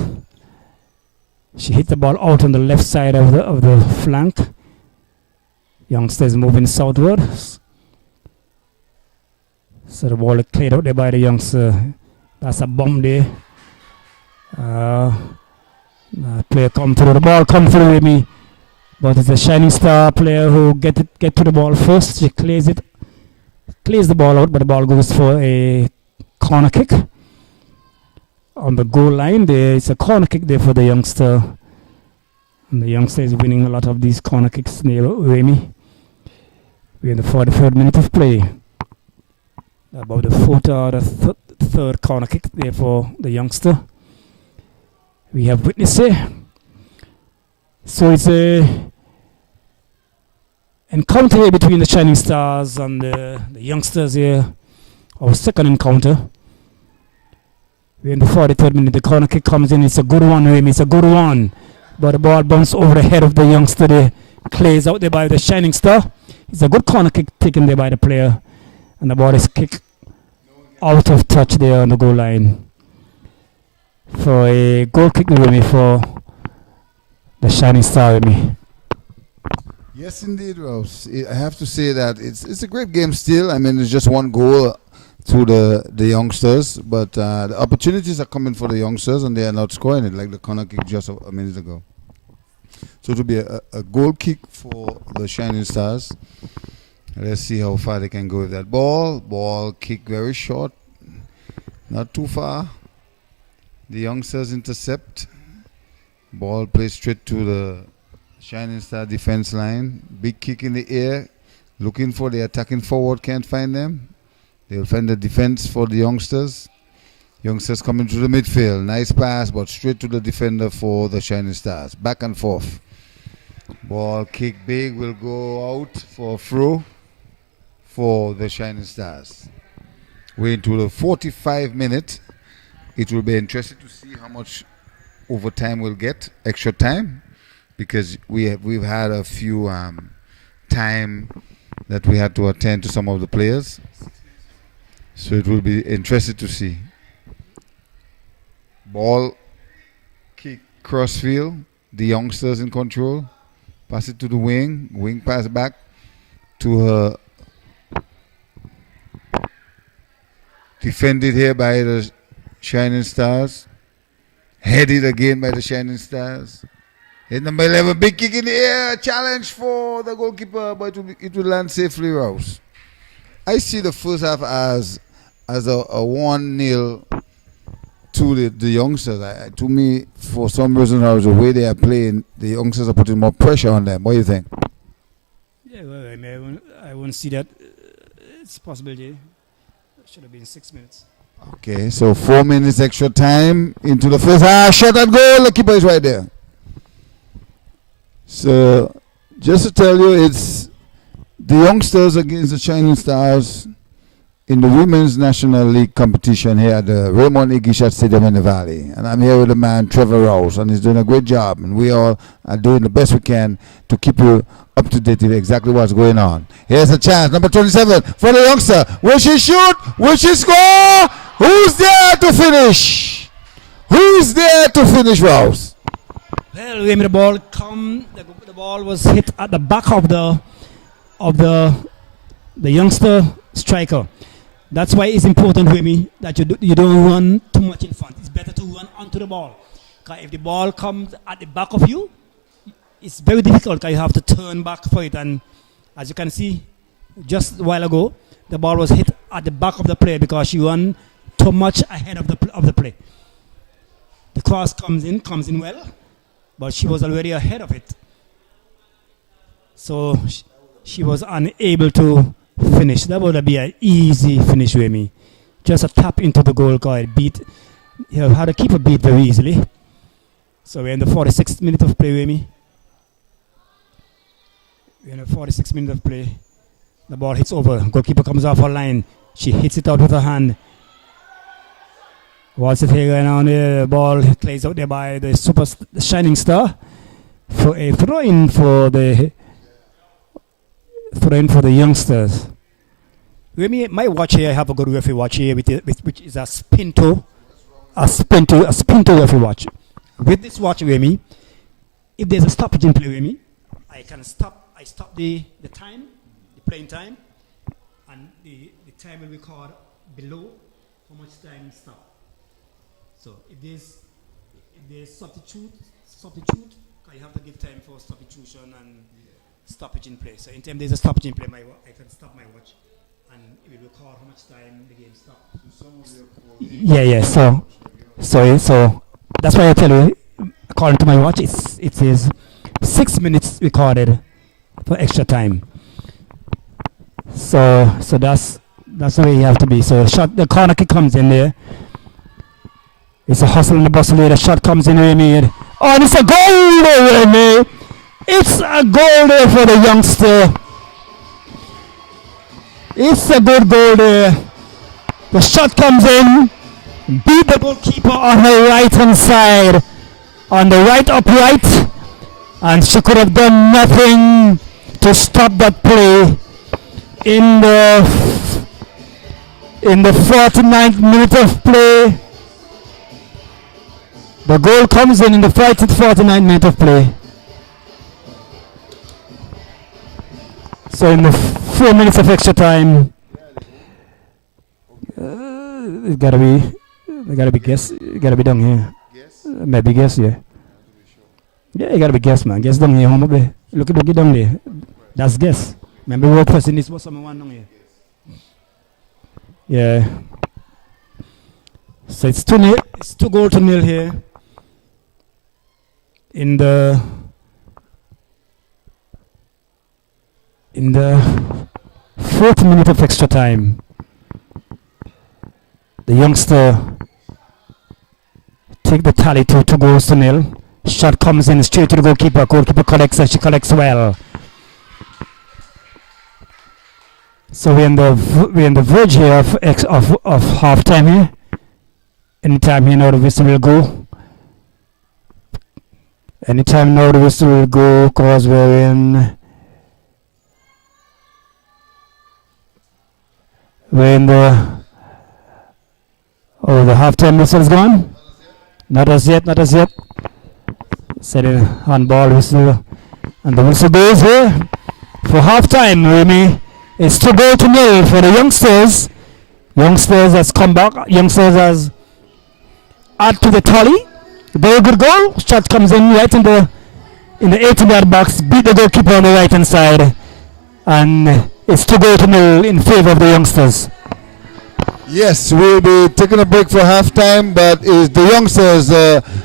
She hit the ball out on the left side of the flank. Youngsters moving southward. So the ball is cleared out there by the youngster. That's a bomb there. Player come through, the ball come through with me. But it's a Shining Star player who get to the ball first. She clears the ball out, but the ball goes for a corner kick. On the goal line, there is a corner kick there for the youngster. And the youngster is winning a lot of these corner kicks near Remy. We're in the 43rd minute of play. About the fourth or the third corner kick there for the youngster. We have witness here. So it's a encounter here between the Shining Stars and the youngsters here. Our second encounter. We're in the 43rd minute. The corner kick comes in. It's a good one, Remy. It's a good one. But the ball bounced over the head of the youngster there. Clears out there by the Shining Star. It's a good corner kick taken there by the player. And the ball is kicked out of touch there on the goal line. For a goal kick, Remy, for the Shining Star, Remy. Yes, indeed, Rose. I have to say that it's a great game still. I mean, it's just one goal to the youngsters, but the opportunities are coming for the youngsters, and they are not scoring it like the corner kick just a minute ago. So it will be a goal kick for the Shining Stars. Let's see how far they can go with that ball. Ball kick very short, not too far. The youngsters intercept. Ball played straight to the Shining Star defense line. Big kick in the air. Looking for the attacking forward. Can't find them. They'll find the defense for the youngsters. Youngsters coming to the midfield. Nice pass, but straight to the defender for the Shining Stars. Back and forth. Ball kick big will go out for a throw for the Shining Stars. We're into the 45 minute. It will be interesting to see how much overtime we'll get, extra time, because we've had a few time that we had to attend to some of the players. So it will be interesting to see. Ball kick crossfield. The youngsters in control. Pass it to the wing. Wing pass back to her. Defended here by the Shining Stars. Headed again by the Shining Stars. Hit number 11. Big kick in the air. Challenge for the goalkeeper, but it will land safely, Rouse. I see the first half as a 1-0 to the youngsters. To me, for some reason, the way they are playing, the youngsters are putting more pressure on them. What do you think? Yeah, well, I won't see that. It's possible, yeah. It should have been 6 minutes. Okay, so 4 minutes extra time into the first half. Shot and goal. The keeper is right there. So, just to tell you, it's the youngsters against the Shining Stars in the Women's National League competition here at the Raymond Igishat Stadium in the Valley. And I'm here with the man, Trevor Rouse, and he's doing a great job. And we all are doing the best we can to keep you up to date with exactly what's going on. Here's a chance, number 27 for the youngster. Will she shoot? Will she score? Who's there to finish? Who's there to finish, Rouse? Well, when the ball come, the ball was hit at the back of the youngster striker. That's why it's important with me that you don't run too much in front. It's better to run onto the ball. Because if the ball comes at the back of you, it's very difficult because you have to turn back for it. And as you can see, just a while ago, the ball was hit at the back of the player because she run too much ahead of the play. The cross comes in well, but she was already ahead of it. So she was unable to finish. That would be an easy finish with me. Just a tap into the goal, because you have had a keeper beat very easily. So we're in the 46th minute of play with me. We're in the 46th minute of play. The ball hits over. Goalkeeper comes off her line. She hits it out with her hand. What's it here going on there? The ball plays out there by the Shining Star for a throw-in for the youngsters. With me, my watch here, I have a good referee watch here, which is a Spinto referee watch. With this watch with me, if there's a stoppage in play with me, I stop the time, the playing time, and the time will record below how much time stop. So if there's substitute substitute. I have to give time for substitution and stoppage in play. So in time there's a stoppage in play, I can stop my watch and it will record how much time the game stopped. Yeah, yeah. So that's why I tell you, according to my watch, it says 6 minutes recorded for extra time. So that's the way you have to be. So the corner kick comes in there. It's a hustle and a bustle here. The shot comes in, Remy. Oh, and it's a goal there, Remy. It's a goal there for the youngster. It's a good goal there. The shot comes in. Beat the goalkeeper on her right hand side. On the right upright. And she could have done nothing to stop that play. In the 49th minute of play. The goal comes in the 49th minute of play. So in the 4 minutes of extra time, it gotta be guess. It gotta be done here. Maybe guess, yeah. Yeah, it gotta be guess, man. Guess down here, home up there. Look at down there. That's guess. Remember, we're pressing this. What's someone down here? Yeah. So it's 2-0. It's 2-0 here. In the 4th minute of extra time, the youngster take the tally to 2-0. Shot comes in straight to the goalkeeper. Goalkeeper collects and she collects well. So we're in the verge here of half time here. Anytime here now the whistle will go. Anytime now the whistle will go because we're in the halftime whistle is gone. Not as yet. Setting handball whistle, and the whistle goes here for halftime. Remy, it's 2-0 for the youngsters. Youngsters has come back. Youngsters has add to the tally. Very good goal. Shot comes in right in the 18-yard box. Beat the goalkeeper on the right hand side, and it's 2-0 in favor of the youngsters. Yes, we'll be taking a break for halftime, but it's the youngsters,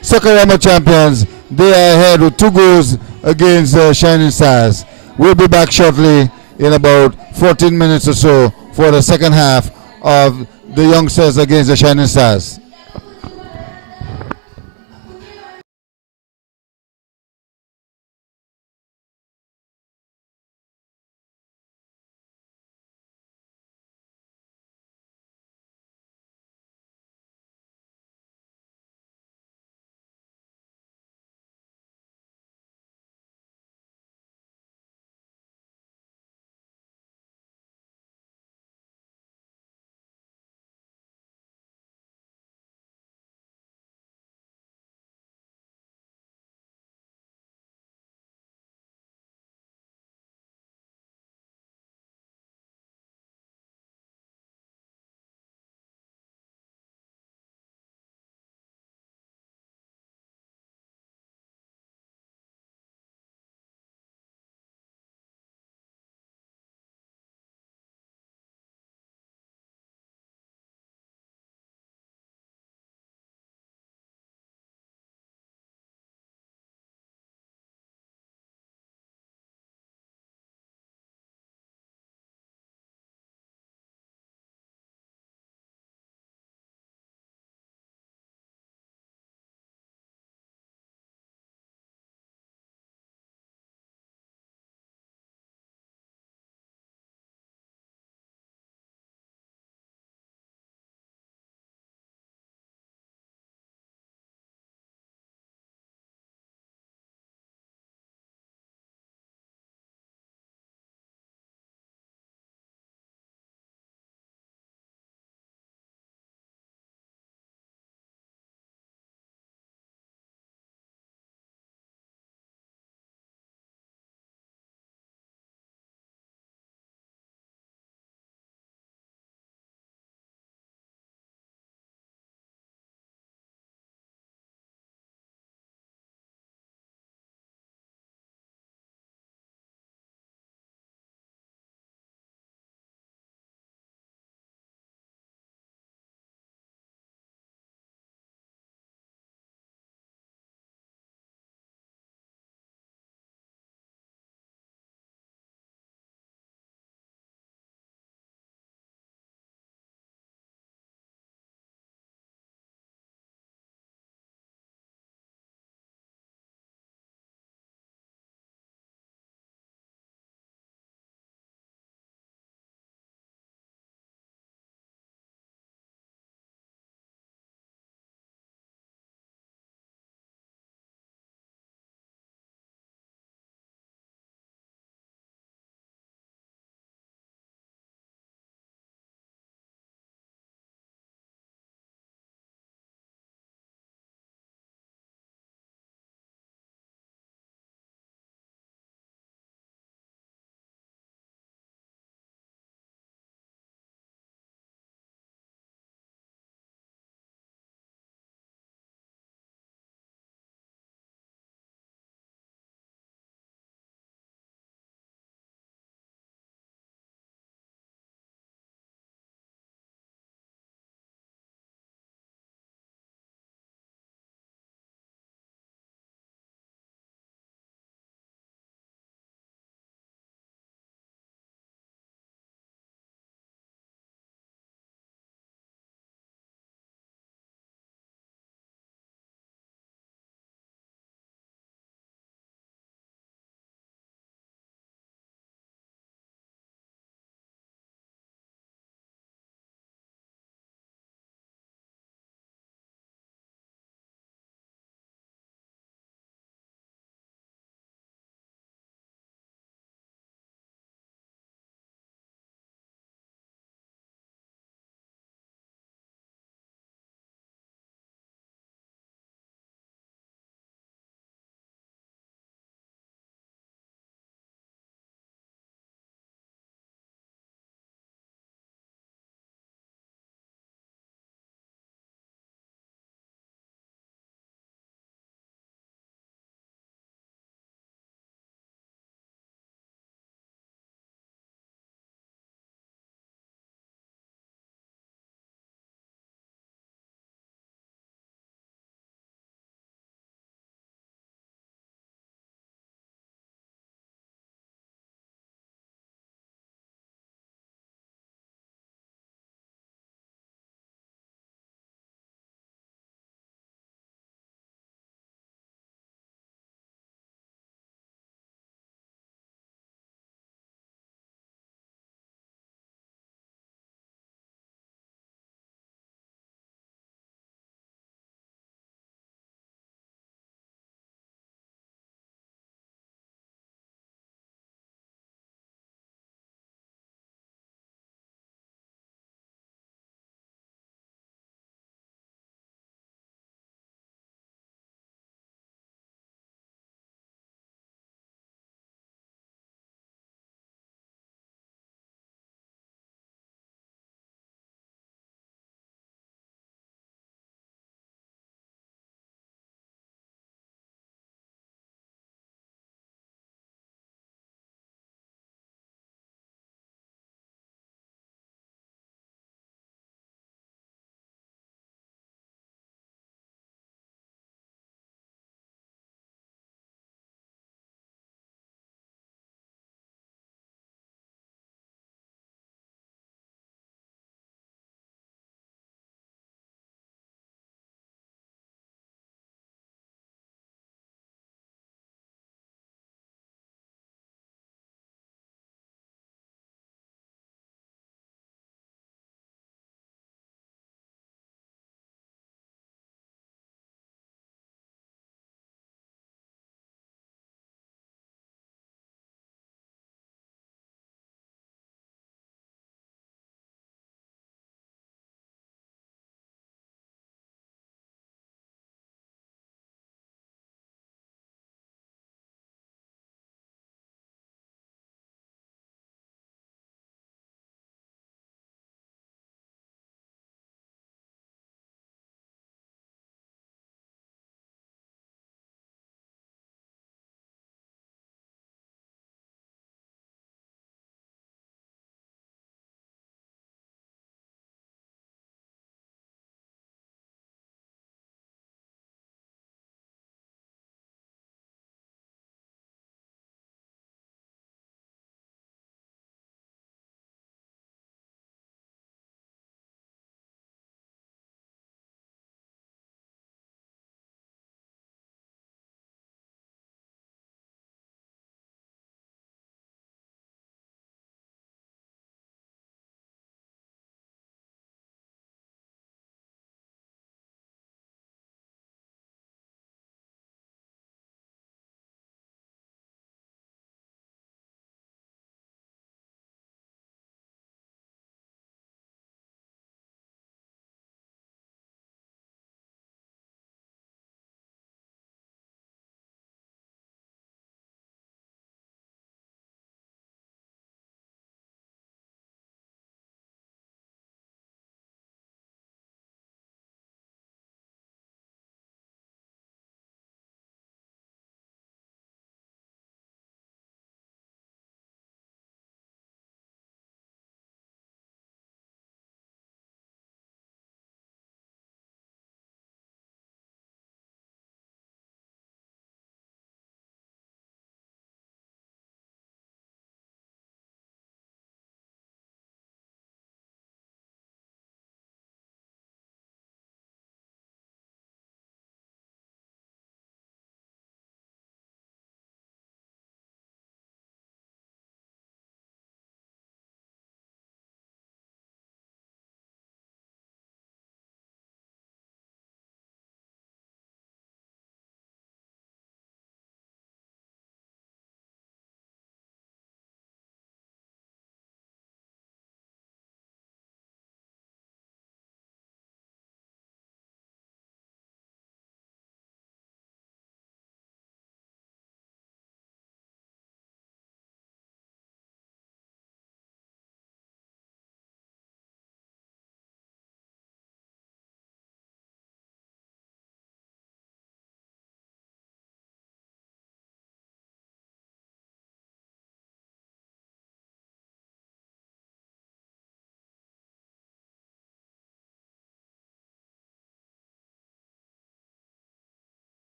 Sakarama champions. They are ahead with 2 goals against Shining Stars. We'll be back shortly in about 14 minutes or so for the second half of the youngsters against the Shining Stars.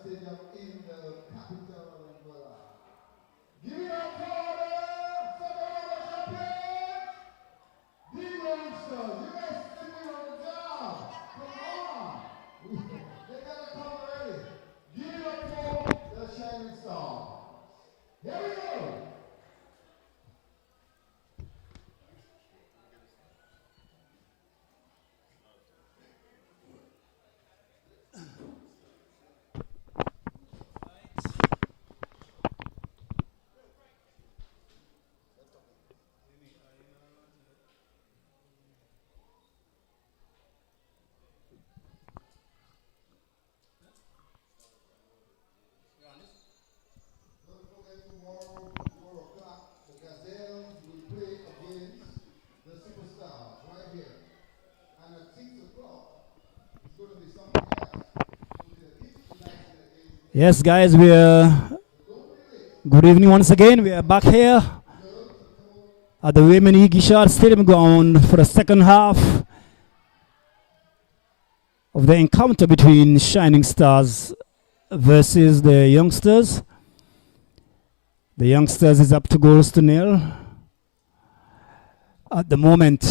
Stadium in the capital of Angola. Give it up for the champions, the youngsters. You guys sitting on the job. Come on. They gotta come early. Give it up for the Shining Star. Here we go. Tomorrow, 4 o'clock, the Gazelles will play against the Superstars right here. And at 6 o'clock, it's going to be something else. Yes, guys, good evening once again. We are back here at the Women Igishar Stadium ground for the second half of the encounter between Shining Stars versus the Youngsters. The Youngsters is up 2-0 at the moment.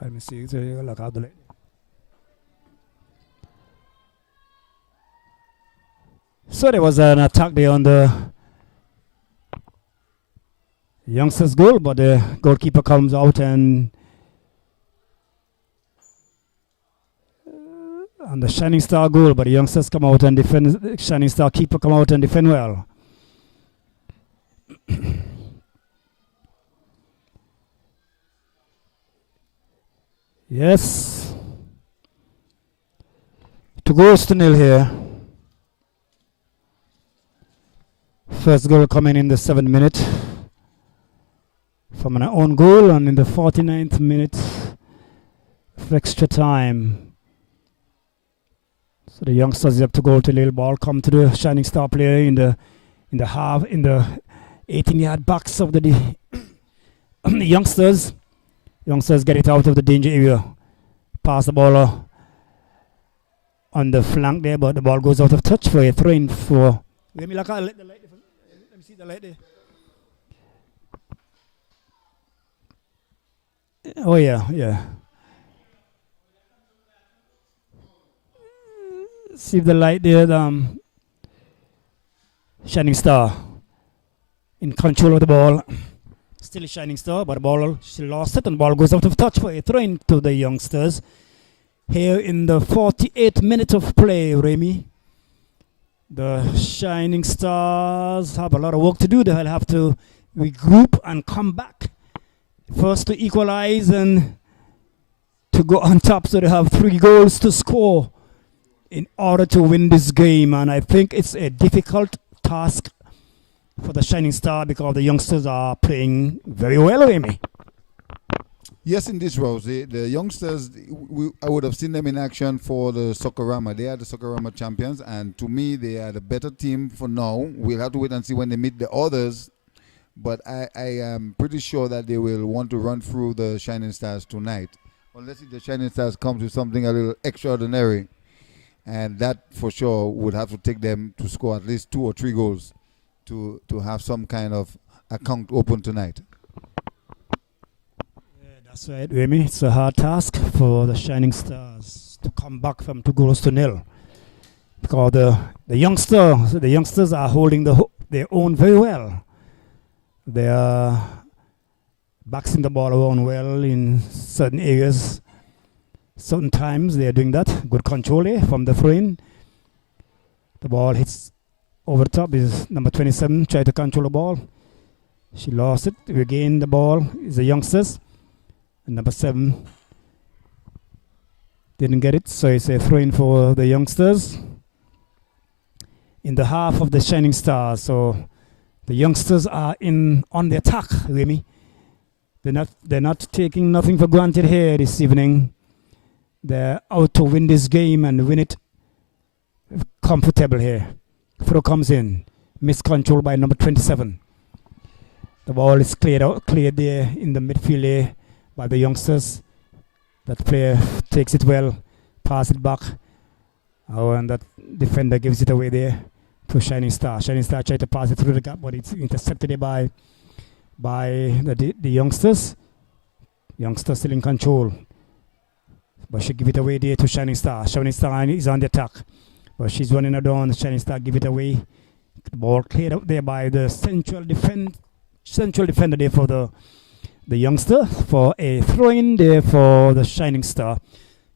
Let me see. So there was an attack there on the Youngsters' goal, but the goalkeeper comes out and the Shining Star goal, but the Youngsters come out and defend. The Shining Star keeper come out and defend well. Yes. 2-0 here. First goal coming in the 7th minute from an own goal, and in the 49th minute for extra time. So the Youngsters have to go to little ball, come to the Shining Star player in the 18-yard box of the Youngsters. Youngsters get it out of the danger area. Pass the ball on the flank there, but the ball goes out of touch for a throw-in for. Let me see the light there. Oh yeah. See the light there. Shining Star in control of the ball. Still a Shining Star, but the ball, she lost it, and the ball goes out of touch for a throw-in to the Youngsters. Here in the 48th minute of play, Remy. The Shining Stars have a lot of work to do. They'll have to regroup and come back. First to equalize and to go on top, so they have 3 goals to score in order to win this game. And I think it's a difficult task for the Shining Star because the Youngsters are playing very well, Amy. Yes, in this Rose, the Youngsters, I would have seen them in action for the Socorama. They are the Socorama champions, and to me, they are the better team for now. We'll have to wait and see when they meet the others, but I am pretty sure that they will want to run through the Shining Stars tonight, unless the Shining Stars comes with something a little extraordinary, and that for sure would have to take them to score at least 2 or 3 goals to have some kind of account open tonight. That's right, Remy. It's a hard task for the Shining Stars to come back from 2-0 because the youngsters are holding their own very well. They are boxing the ball around well in certain areas. Certain times they are doing that. Good control from the throw-in. The ball hits over the top. Is number 27 try to control the ball. She lost it. Regain the ball. Is the Youngsters. And number 7 didn't get it, so it's a throw-in for the Youngsters in the half of the Shining Stars. So the Youngsters are on the attack, Remy. They're not taking nothing for granted here this evening. They're out to win this game and win it comfortable here. Throw comes in, miscontrol by number 27. The ball is cleared there in the midfield there by the Youngsters. That player takes it well, pass it back, Oh, and that defender gives it away there to Shining Star. Shining Star tried to pass it through the gap, but it's intercepted there by the youngsters. Youngsters still in control. But she give it away there to Shining Star. Shining Star is on the attack. But she's running her down. Shining Star give it away. The ball cleared out there by the central defender there for the youngster. For a throw-in there for the Shining Star.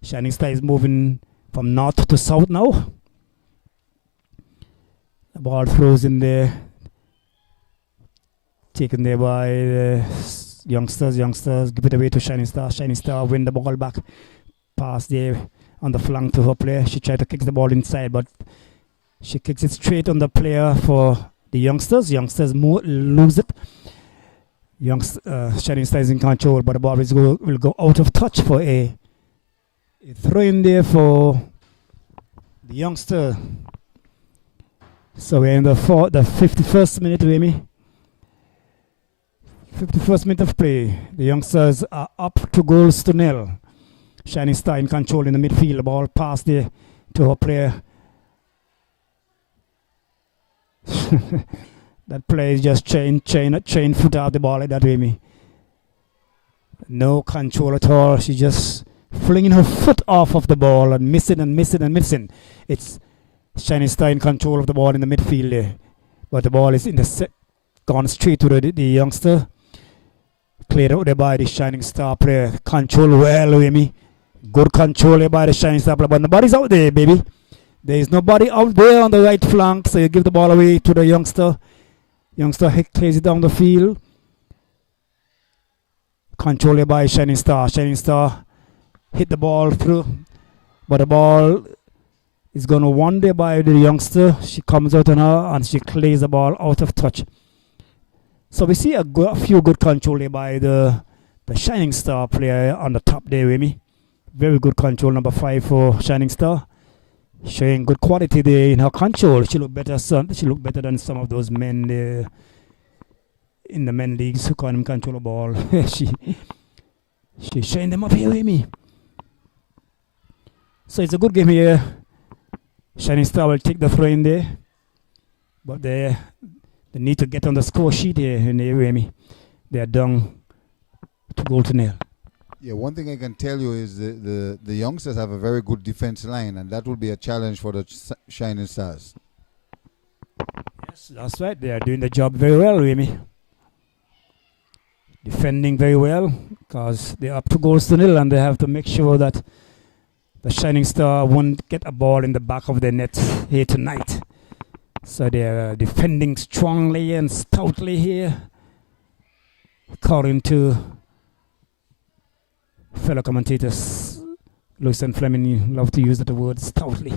Shining Star is moving from north to south now. The ball throws in there. Taken there by the youngsters. Youngsters give it away to Shining Star. Shining Star win the ball back. Pass there on the flank to her player. She tried to kick the ball inside, but she kicks it straight on the player for the youngsters. Youngsters lose it. Shining Star is in control, but the ball will go out of touch for a throw in there for the youngster. So we're in the 51st minute, Amy. 51st minute of play. The youngsters are up 2-0. Shining Star in control in the midfield. The ball passed there to her player. That player is just chain foot out the ball like that, Amy. No control at all. She's just flinging her foot off of the ball and missing. It's Shining Star in control of the ball in the midfield there. But the ball is gone straight to the youngster. Cleared out there by the Shining Star player. Control well, Amy. Good control there by the Shining Star player. But nobody's out there, baby. There is nobody out there on the right flank. So you give the ball away to the youngster. Youngster clears it down the field. Control there by Shining Star. Shining Star hit the ball through. But the ball is going to wander by the youngster. She comes out on her and she clears the ball out of touch. So we see a few good control there by the Shining Star player on the top there with me. Very good control, number 5 for Shining Star. Showing good quality there in her control. She looked better than some of those men there in the men leagues who can't control the ball. She's showing them up here with me. So it's a good game here. Shining Star will take the throw in there. But they need to get on the score sheet here in the Amy. They are down 2-0. Yeah, one thing I can tell you is the youngsters have a very good defense line, and that will be a challenge for the Shining Stars. Yes, that's right. They are doing the job very well, Amy. Defending very well because they're up 2-0, and they have to make sure that the Shining Star won't get a ball in the back of their net here tonight. So they're defending strongly and stoutly here, according to fellow commentators. Lewis and Fleming love to use the word stoutly.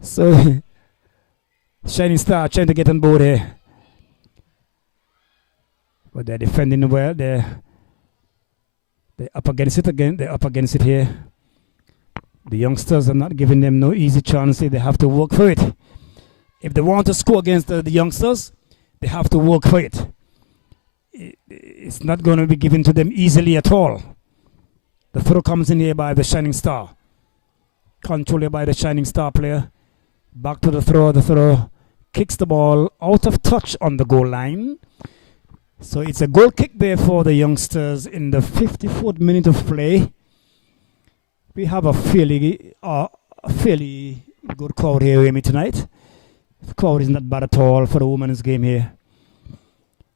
So Shining Star trying to get on board here, but they're defending well. They're up against it again. They're up against it here. The youngsters are not giving them no easy chance. They have to work for it. If they want to score against the youngsters, they have to work for it. It's not going to be given to them easily at all. The throw comes in here by the Shining Star. Controlled by the Shining Star player. Back to the throw. The throw kicks the ball out of touch on the goal line. So it's a goal kick there for the youngsters in the 54th minute of play. We have a fairly good crowd here with me tonight. The crowd is not bad at all for the women's game here.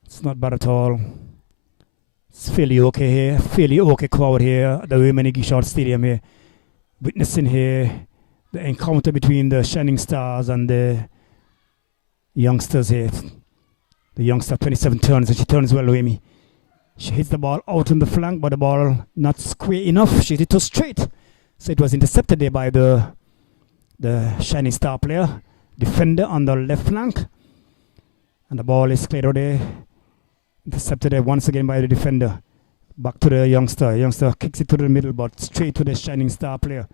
It's not bad at all. It's fairly okay here. Fairly okay crowd here at the Women Gishard Stadium here. Witnessing here the encounter between the Shining Stars and the youngsters here. The youngster 27 turns and she turns well with me. She hits the ball out on the flank, but the ball not square enough. She hit it too straight. So it was intercepted there by the Shining Star player. Defender on the left flank. And the ball is cleared out there. Intercepted there once again by the defender. Back to the youngster. Youngster kicks it to the middle, but straight to the Shining Star player.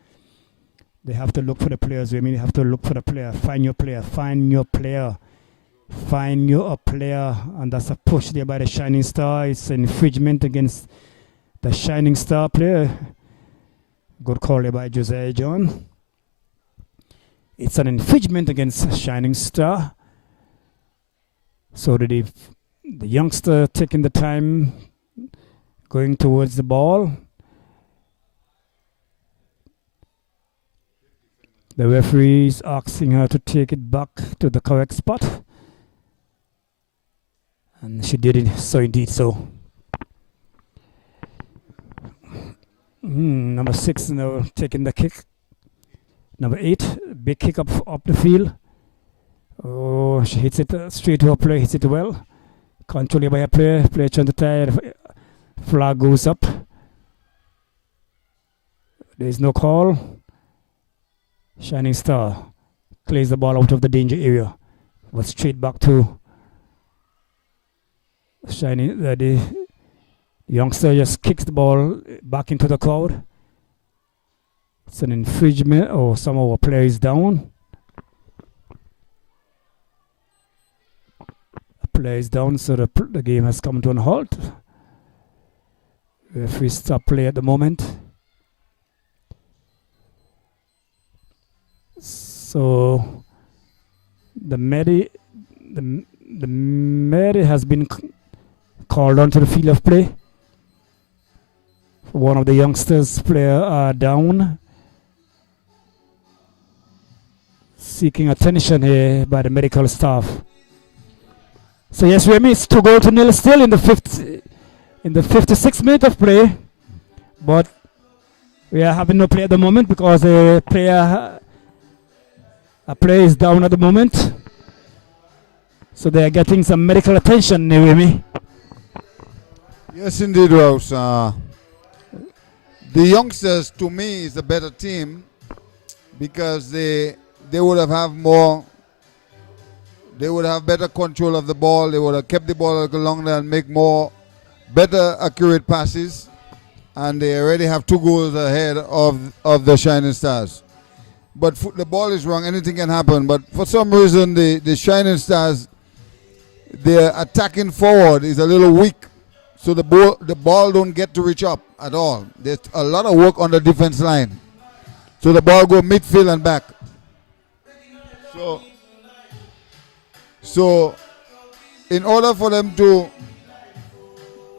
They have to look for the players. I mean, they have to look for the player. Find your player. Find your player. Find you a player. And that's a push there by the Shining Star. It's an infringement against the Shining Star player. Good call there by Josiah John. It's an infringement against Shining Star. So the youngster taking the time, going towards the ball. The referee is asking her to take it back to the correct spot. And she did it, so indeed so. Number 6 now taking the kick. Number 8, big kick up the field. Oh, she hits it straight to her player, hits it well. Controlled by a player trying to tie it. Flag goes up. There is no call. Shining Star clears the ball out of the danger area. But straight back to Shining. The youngster just kicks the ball back into the crowd. It's an infringement, or some of our player is down. A player is down, so the game has come to a halt. Referee stop play at the moment. So the medic has been called onto the field of play. One of the youngsters player are down, seeking attention here by the medical staff. So yes, we missed 2-0 still in the 56th minute of play, but we are having no play at the moment because a player is down at the moment. So they are getting some medical attention, Naomi. Yes, indeed, Rouse. The youngsters, to me, is a better team because they would have more. They would have better control of the ball. They would have kept the ball a little longer and make better accurate passes. And they already have 2 goals ahead of the Shining Stars. But the ball is wrong. Anything can happen. But for some reason, the Shining Stars, their attacking forward is a little weak. So the ball don't get to reach up at all. There's a lot of work on the defense line. So the ball go midfield and back. So in order for them to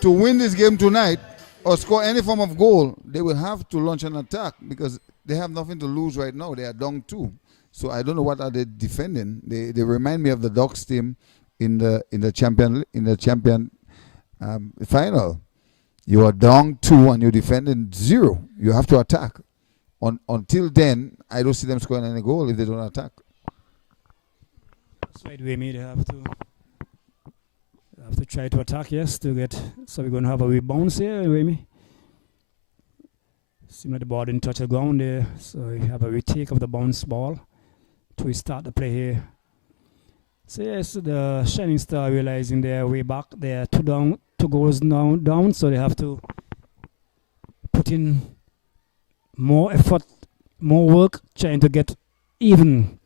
win this game tonight or score any form of goal, they will have to launch an attack because they have nothing to lose right now. They are down 2. So I don't know what are they defending. They remind me of the Ducks team in the champion final. You are down 2 and you're defending 0. You have to attack. Until then, I don't see them scoring any goal if they don't attack. That's right, Wayme. They have to try to attack, yes, to get. So we're going to have a rebound here, Wayme. Seems like the ball didn't touch the ground there, so we have a retake of the bounce ball to restart the play here. So yes, the Shining Star realizing they're way back. They're 2 goals now down, so they have to put in more effort, more work, trying to get even,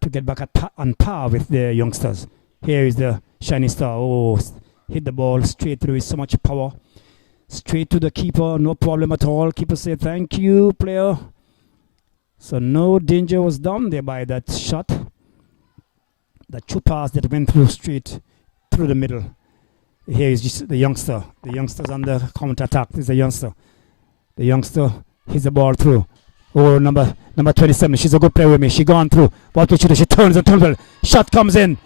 to get back on par with the youngsters. Here is the Shining Star. Oh, hit the ball straight through with so much power. Straight to the keeper, no problem at all. Keeper said, thank you, player. So no danger was done there by that shot. The 2 pass that went through straight through the middle. Here is just the youngster. The youngster's on the counter attack. This is the youngster. The youngster hits the ball through. Oh, number 27. She's a good player with me. She gone through. What can she do? She turns and turns. Shot comes in.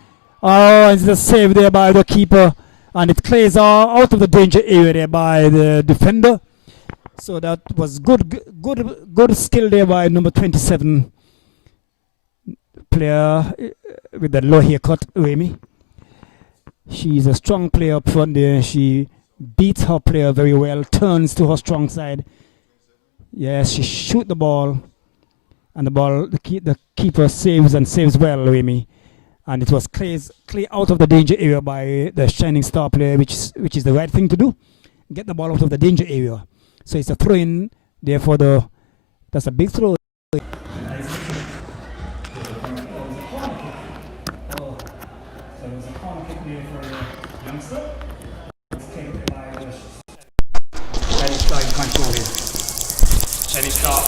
Oh, it's a save there by the keeper. And it clears out of the danger area there by the defender. So that was good skill there by number 27 player with the low haircut, Remy. She's a strong player up front there. She beats her player very well, turns to her strong side. Yes, she shoot the ball, and the keeper saves and saves well, Remy. And it was clear out of the danger area by the Shining Star player, which is the right thing to do. Get the ball out of the danger area. So it's a throw in there for that's a big throw. Shining Star.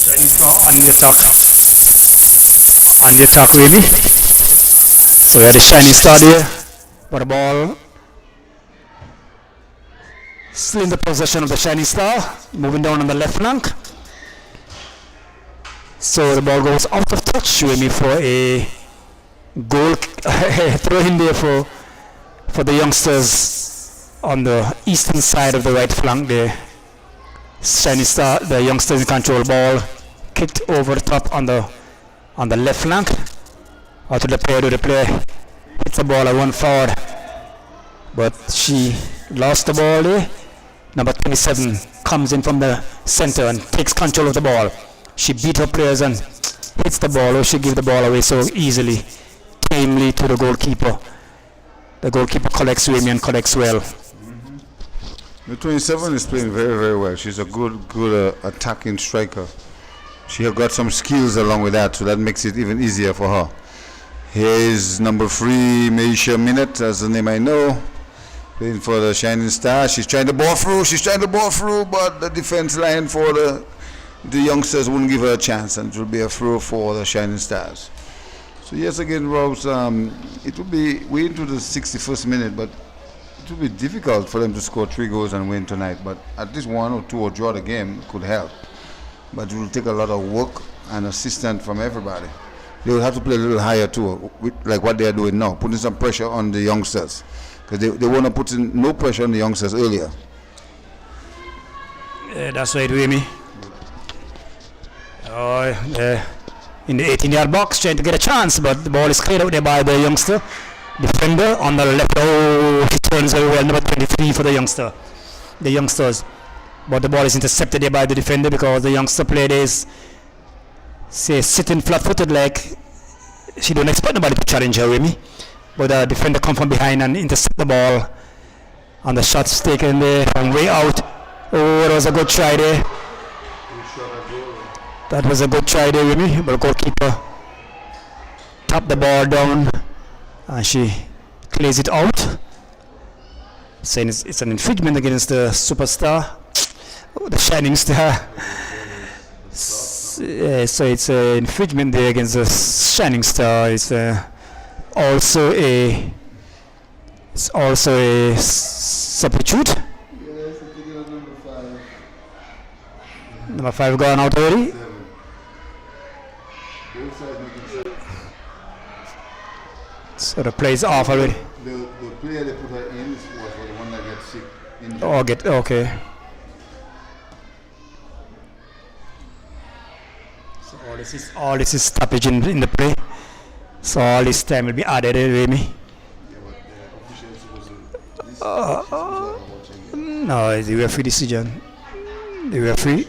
Shining Star on the attack. On the attack, really. So we had the Shining Star there. But the ball still in the possession of the Shining Star. Moving down on the left flank. So the ball goes out of touch, really, for a goal throw in there for the youngsters on the eastern side of the right flank there. Shining Star, the youngsters in control, ball kicked over the top on the left flank. Out to the player, hits the ball, I run forward, but she lost the ball there. Number 27 comes in from the center and takes control of the ball. She beat her players and hits the ball, or she gave the ball away so easily, tamely to the goalkeeper. The goalkeeper collects Remy and collects well. The 27 is playing very, very well. She's a good attacking striker. She has got some skills along with that, so that makes it even easier for her. Here is number 3, Meisha Minute, as the name I know, playing for the Shining Star. She's trying to ball through, but the defense line for the youngsters wouldn't give her a chance, and it will be a throw for the Shining Stars. So yes, again, Rose, it will be, we're into the 61st minute, but it will be difficult for them to score 3 goals and win tonight, but at least 1 or 2 or draw the game could help. But it will take a lot of work and assistance from everybody. They will have to play a little higher too, like what they are doing now, putting some pressure on the youngsters, because they want to put in no pressure on the youngsters earlier. That's right, Remy. In the 18-yard box, trying to get a chance, but the ball is cleared out there by the youngster. Defender on the left. Oh, he turns very well. Number 23 for the youngsters. But the ball is intercepted there by the defender because the youngster player is, say, sitting flat-footed, like she don't expect nobody to challenge her, Remy. But the defender come from behind and intercept the ball. And the shot's taken there from way out. Oh, that was a good try there. That was a good try there, Remy. But the goalkeeper tapped the ball down and she clears it out, saying it's an infringement against the superstar, the Shining Star. So it's an infringement there against the Shining Star. It's also a substitute. Number 5 gone out already. So the play is off already. The player they put her in was for the one that gets sick. Okay. So all this is stoppage in the play. So all this time will be added, Remy. No, it's the referee decision. The referee.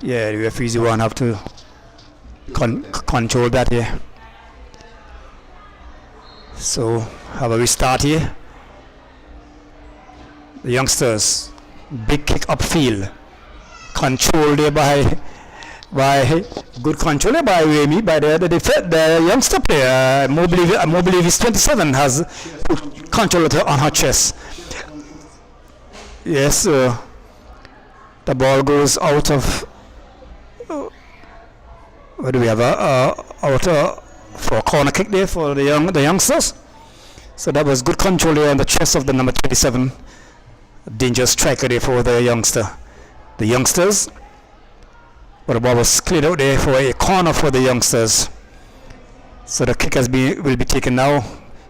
Yeah, the referee is the one have to control that here. So have a restart here. The youngsters, big kick upfield, controlled there by good control there by Remy, by the youngster player. I believe he's 27, has put control on her chest. Yes, the ball goes out of. What do we have? Out for a corner kick there for the youngsters. So that was good control there on the chest of the number 27. Dangerous striker there for the youngsters. But the ball was cleared out there for a corner for the youngsters. So the kick will be taken now.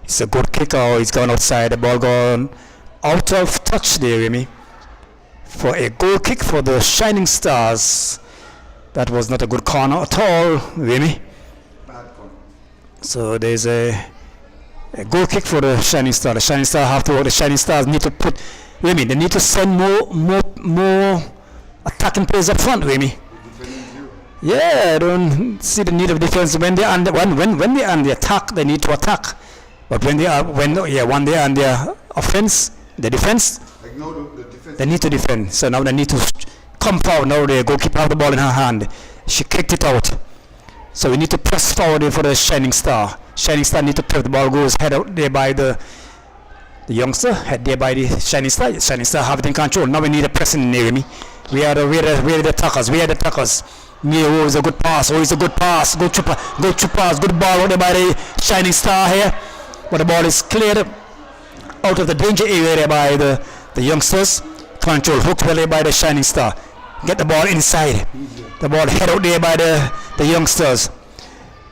It's a good kick, or it's gone outside. The ball gone out of touch there, Remy. For a goal kick for the Shining Stars. That was not a good corner at all, Remy. So there's a goal kick for the Shining Star. The Shining Stars need to put, Remy, they need to send more attacking players up front, Remy. Yeah, I don't see the need of defense. When they're on the attack, they need to attack. But when they are on their offense, the defense, they need to defend. So now they need to come forward. Now the goalkeeper have the ball in her hand. She kicked it out. So we need to press forward for the Shining Star. Shining Star need to press. The ball goes head out there by the youngster, head there by the Shining Star. Shining Star have it in control. Now we need a pressing in there, Remy. We are the attackers. We are the attackers. Near who is a good pass. Who is a good pass. Good pass. Good ball out there by the Shining Star here. But the ball is cleared out of the danger area there by the youngsters. Control hooked well there by the Shining Star. Get the ball inside. The ball head out there by the youngsters.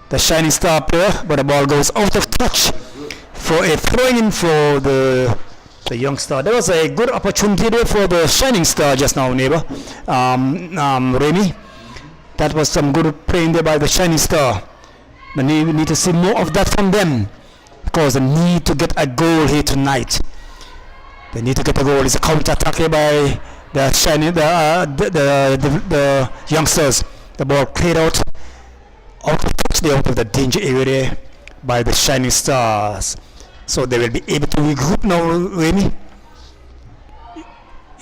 The Shining Star player, but the ball goes out of touch for a throwing in for the youngster. There was a good opportunity there for the Shining Star just now, neighbor. Remy. That was some good playing there by the Shining Star. We need to see more of that from them because they need to get a goal here tonight. They need to get a goal. It's a counter attack here by the youngsters. The ball cleared out of the danger area there by the Shining Stars. So they will be able to regroup now, Remy.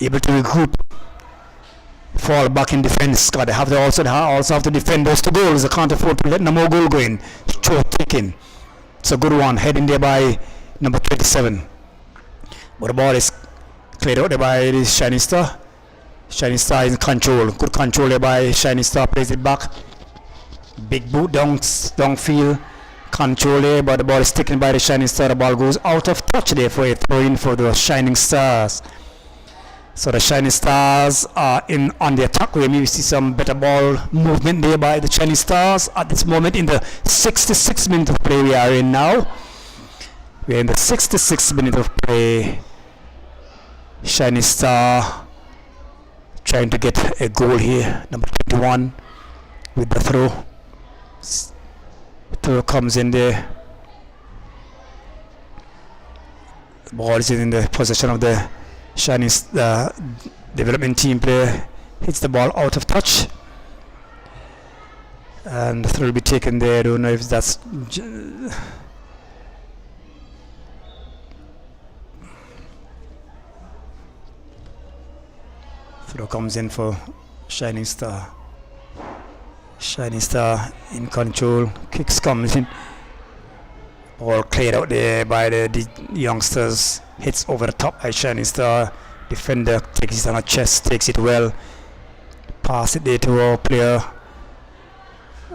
Able to regroup. Fall back in defense. God, they have to also have to defend those 2 goals. They can't afford to let no more goal go in. Short taking. It's a good one. Heading there by number 27. But the ball is cleared out there by the Shining Star. Shining Star is in control. Good control there by Shining Star. Plays it back. Big boot downfield. Control there, but the ball is taken by the Shining Star. The ball goes out of touch there for a throw in for the Shining Stars. So the Shining Stars are in on the attack. We see some better ball movement there by the Shining Stars at this moment in the 66th minute of play we are in now. We're in the 66th minute of play. Shining Star trying to get a goal here. Number 21 with the throw. Throw comes in there. The ball is in the possession of the Shining development team player. Hits the ball out of touch. And the throw will be taken there. I don't know if that's... Throw comes in for Shining Star. Shining Star in control. Kicks comes in. Ball cleared out there by the youngsters. Hits over the top by Shining Star. Defender takes it on a chest, takes it well. Pass it there to our player.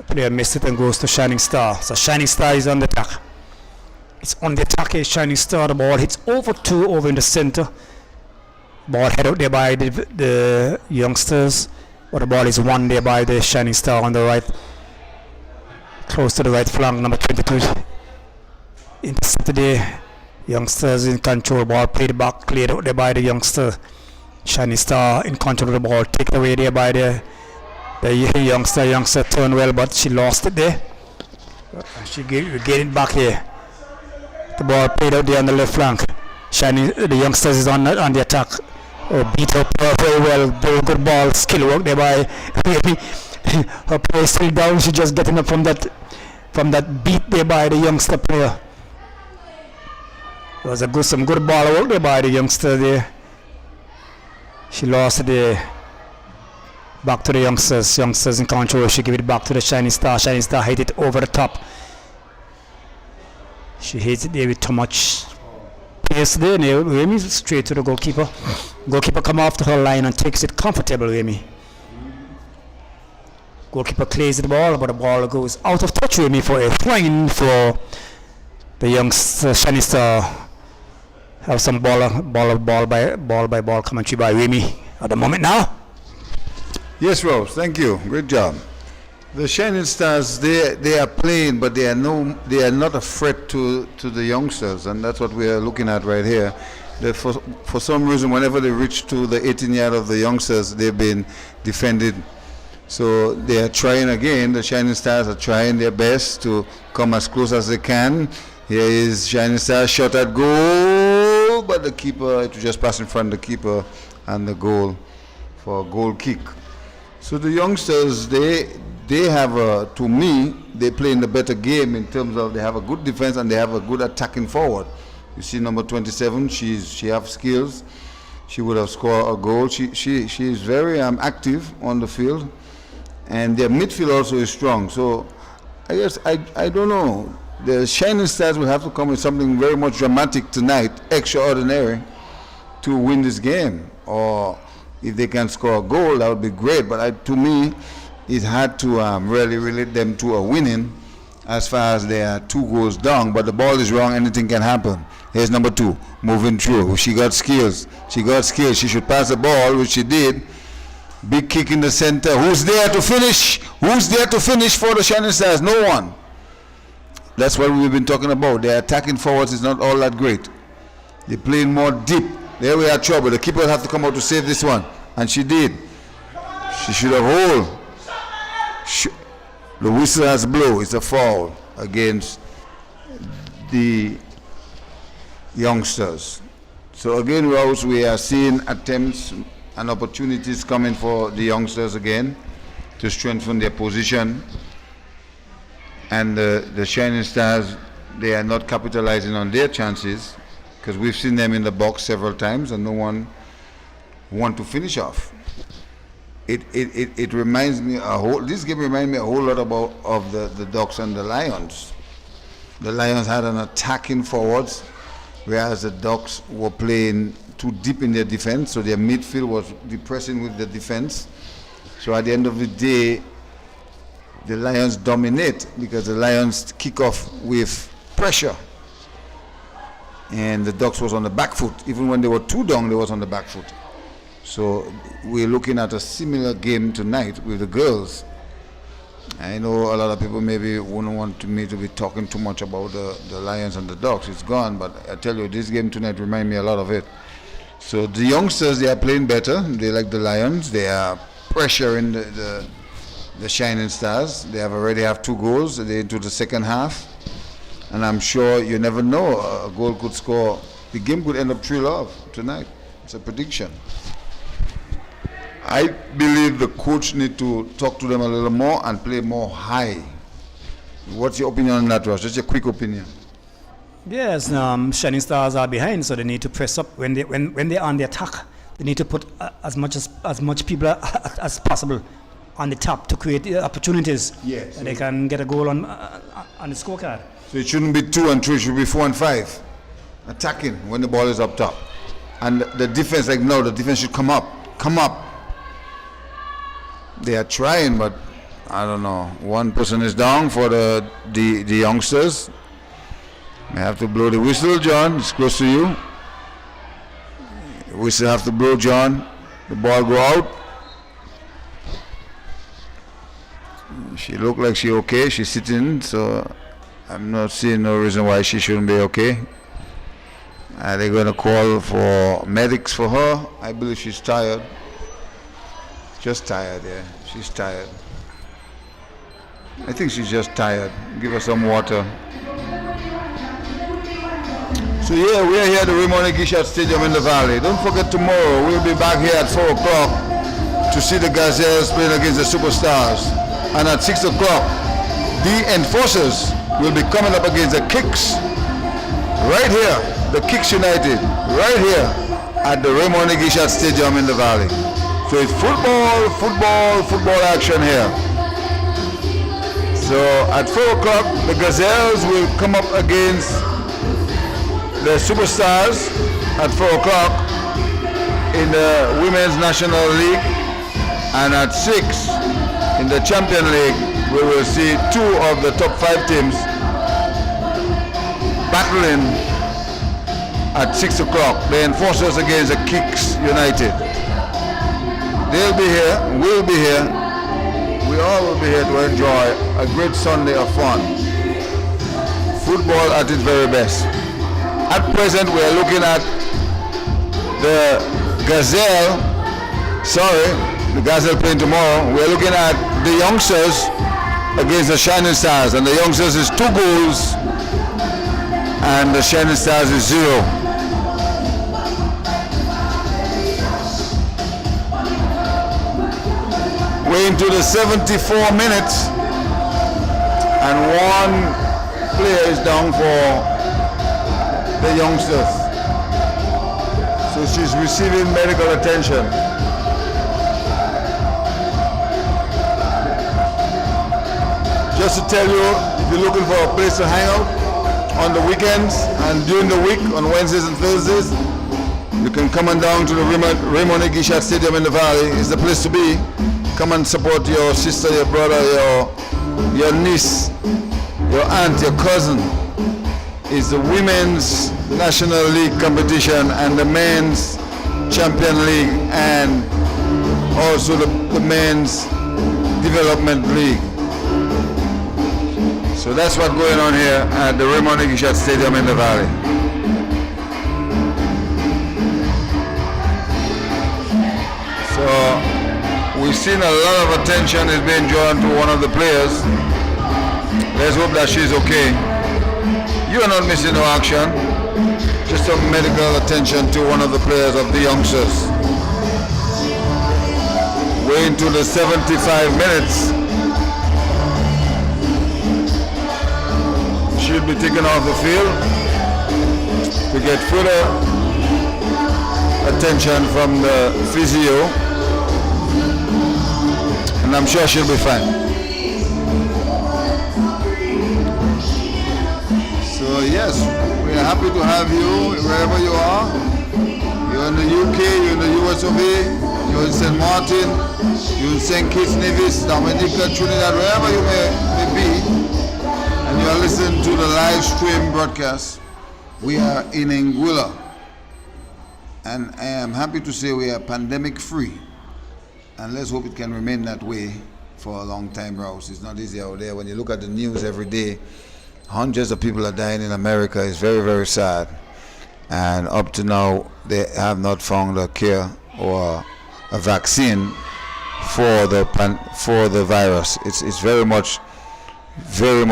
Player missed it and goes to Shining Star. So Shining Star is on the attack. It's on the attack here, Shining Star. The ball hits over in the center. Ball head out there by the youngsters. But the ball is won there by the Shining Star on the right. Close to the right flank, number 22. Intercepted there. Youngsters in control. Ball played back, cleared out there by the youngster. Shining Star in control of the ball. Taken away there by the youngster. Youngster turned well, but she lost it there. She gained it back here. The ball played out there on the left flank. The youngsters is on the attack. Beat up very well. Very good ball. Skill work there by her player still down. She just getting up from that beat there by the youngster player. It was some good ball work there by the youngster there. She lost it there. Back to the youngsters. Youngsters in control. She give it back to the Shining Star. Shining Star hit it over the top. She hits it there with too much pace there. Remy straight to the goalkeeper. Goalkeeper come off to her line and takes it comfortable, Remy. Goalkeeper clears the ball, but the ball goes out of touch, Remy, for a throw-in for the youngster Shining Star. Have some ball by ball commentary by Remy at the moment now. Yes, Rose, thank you. Great job. The Shining Stars, they are playing, but they are not a threat to the youngsters, and that's what we are looking at right here. For some reason, whenever they reach to the 18-yard of the youngsters, they've been defended. So they are trying again. The Shining Stars are trying their best to come as close as they can. Here is Shining Star shot at goal, but the keeper, it was just passed in front of the keeper and the goal for a goal kick. So the youngsters, they have, to me, they play in the better game in terms of they have a good defense and they have a good attacking forward. You see number 27, she have skills. She would have scored a goal. She is very active on the field, and their midfield also is strong. So I guess I don't know. The Shining Stars will have to come with something very much dramatic tonight, extraordinary, to win this game. Or If they can score a goal, that would be great. But to me, it had to really relate them to a winning as far as they are 2 goals down. But the ball is wrong, anything can happen. Here's number 2, moving through. She got skills. She should pass the ball, which she did. Big kick in the center. Who's there to finish? Who's there to finish for the Shining Stars? No one. That's what we've been talking about. Their attacking forwards is not all that great. They're playing more deep. There we are trouble. The keeper have to come out to save this one. And she did. She should have hold. The whistle has blown. It's a foul against the youngsters. So again, Rose, we are seeing attempts and opportunities coming for the youngsters again to strengthen their position. And the Shining Stars, they are not capitalizing on their chances because we've seen them in the box several times and no one want to finish off. It reminds me this game reminds me a whole lot of the Ducks and the Lions. The Lions had an attacking forwards, whereas the Ducks were playing too deep in their defense, so their midfield was depressing with the defense. So at the end of the day, the Lions dominate because the Lions kick off with pressure. And the Ducks was on the back foot. Even when they were 2 down, they was on the back foot. So we're looking at a similar game tonight with the girls. I know a lot of people maybe wouldn't want me to be talking too much about the Lions and the Ducks. It's gone, but I tell you, this game tonight reminds me a lot of it. So the youngsters, they are playing better. They like the Lions. They are pressuring the Shining Stars. They already have 2 goals. They're into the second half. And I'm sure you never know, a goal could score. The game could end up 3-0 tonight. It's a prediction. I believe the coach need to talk to them a little more and play more high. What's your opinion on that, Ross? Just a quick opinion. Yes, Shining Stars are behind, so they need to press up when they're on the attack. They need to put as much people as possible on the top to create the opportunities. Yes. And they can get a goal on the scorecard. So it shouldn't be 2 and 3, it should be 4 and 5. Attacking when the ball is up top. And the defense, like no, the defense should come up. Come up. They are trying, but I don't know. One person is down for the youngsters. I have to blow the whistle, John. It's close to you. Whistle have to blow, John. The ball go out. She look like she okay. She's sitting, so I'm not seeing no reason why she shouldn't be okay. Are they going to call for medics for her? I believe she's tired. Just tired, yeah. She's tired. I think she's just tired. Give her some water. So yeah, we are here at the Raymond Gishat Stadium in the Valley. Don't forget tomorrow, we'll be back here at 4 o'clock to see the Gazelles playing against the Superstars. And at 6 o'clock, the Enforcers will be coming up against the Kicks. Right here, the Kicks United, right here at the Raymond Gishat Stadium in the Valley. So it's football action here. So at 4 o'clock, the Gazelles will come up against the Superstars at 4 o'clock in the Women's National League. And at 6 in the Champion League, we will see 2 of the top 5 teams battling at 6 o'clock. The Enforcers against the Kicks United. They'll be here, we'll be here, we all will be here to enjoy a great Sunday of fun. Football at its very best. At present, we are looking at the Gazelle playing tomorrow. We are looking at the youngsters against the Shining Stars, and the youngsters is 2 goals, and the Shining Stars is 0. We're into the 74 minutes and 1 player is down for the youngsters. So she's receiving medical attention. Just to tell you, if you're looking for a place to hang out on the weekends and during the week on Wednesdays and Thursdays, You can come on down to the Raymond Gishat Stadium in the Valley. It's the place to be. Come and support your sister, your brother, your niece, your aunt, your cousin. It's the Women's National League competition and the Men's Champion League and also the Men's Development League. So that's what's going on here at the Raymond Gishat Stadium in the Valley. So we've seen a lot of attention is being drawn to one of the players. Let's hope that she's okay. You are not missing no action. Just some medical attention to one of the players of the youngsters. We're into the 75 minutes. She'll be taken off the field to get further attention from the physio. And I'm sure she'll be fine. So yes, we're happy to have you wherever you are. You're in the UK, you're in the US of A, you're in St. Martin, you're in St. Kitts Nevis, Dominica, Trinidad, wherever you may be, and you're listening to the live stream broadcast. We are in Anguilla, and I am happy to say we are pandemic free. And let's hope it can remain that way for a long time, Rouse. It's not easy out there. When you look at the news every day, hundreds of people are dying in America. It's very, very sad. And up to now, they have not found a cure or a vaccine for the virus. It's very much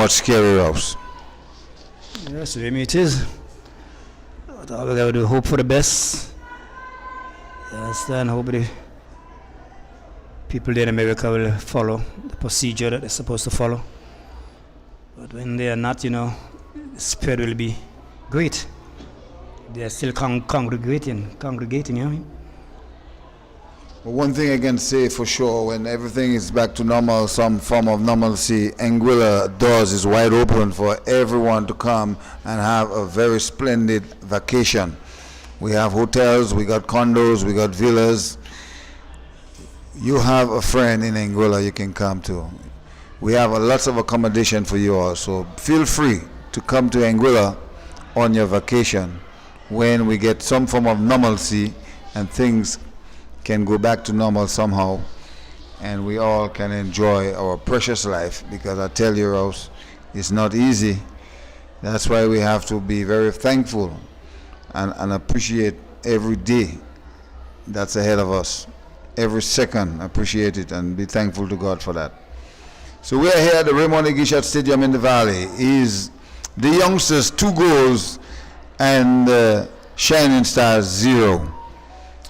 scary, Rouse. Yes, maybe it is. But all we gotta do, hope for the best. You understand? Hope the people there in America will follow the procedure that they're supposed to follow. But when they are not, the spread will be great. They are still congregating, you know what I mean? Well, one thing I can say for sure, when everything is back to normal, some form of normalcy, Anguilla doors is wide open for everyone to come and have a very splendid vacation. We have hotels, we got condos, we got villas. You have a friend in Anguilla you can come to. We have lots of accommodation for you all, so feel free to come to Anguilla on your vacation when we get some form of normalcy and things can go back to normal somehow and we all can enjoy our precious life, because I tell you, Rose, it's not easy. That's why we have to be very thankful and appreciate every day that's ahead of us. Every second, appreciate it and be thankful to God for that. So we are here at the Raymond Gishat Stadium in the Valley. Is the youngsters 2 goals and Shining Stars 0.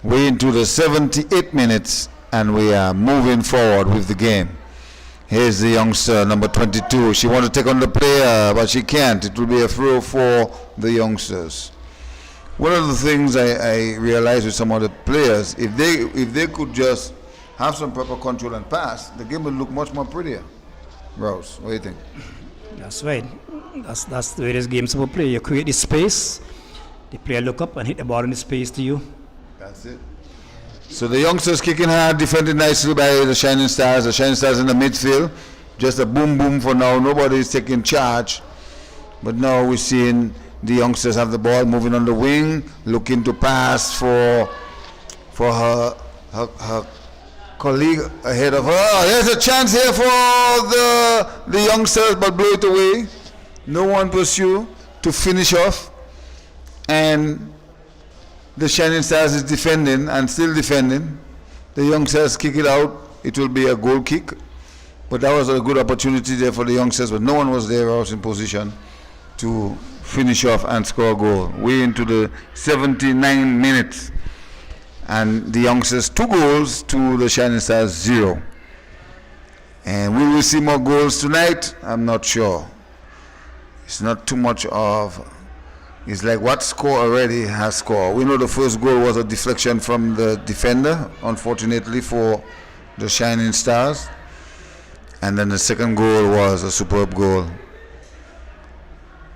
We're into the 78 minutes and we are moving forward with the game. Here's the youngster, number 22. She wants to take on the player, but she can't. It will be a throw for the youngsters. One of the things I realized with some of the players, if they could just have some proper control and pass, the game would look much more prettier. Rose, what do you think? That's right. That's the way this game's supposed to play. You create the space, the player look up and hit the ball in the space to you. That's it. So the youngsters kicking hard, defended nicely by the Shining Stars. The Shining Stars in the midfield. Just a boom boom for now. Nobody is taking charge. But now we're seeing the youngsters have the ball, moving on the wing, looking to pass for her colleague ahead of her. There's a chance here for the youngsters, but blow it away. No one pursue to finish off. And the Shining Stars is defending and still defending. The youngsters kick it out. It will be a goal kick. But that was a good opportunity there for the youngsters, but no one was there else in position to finish off and score a goal. We're into the 79 minutes. And the youngsters 2 goals to the Shining Stars 0. And will we see more goals tonight? I'm not sure. It's not too much of, it's like what score already has scored. We know the first goal was a deflection from the defender, unfortunately for the Shining Stars. And then the second goal was a superb goal.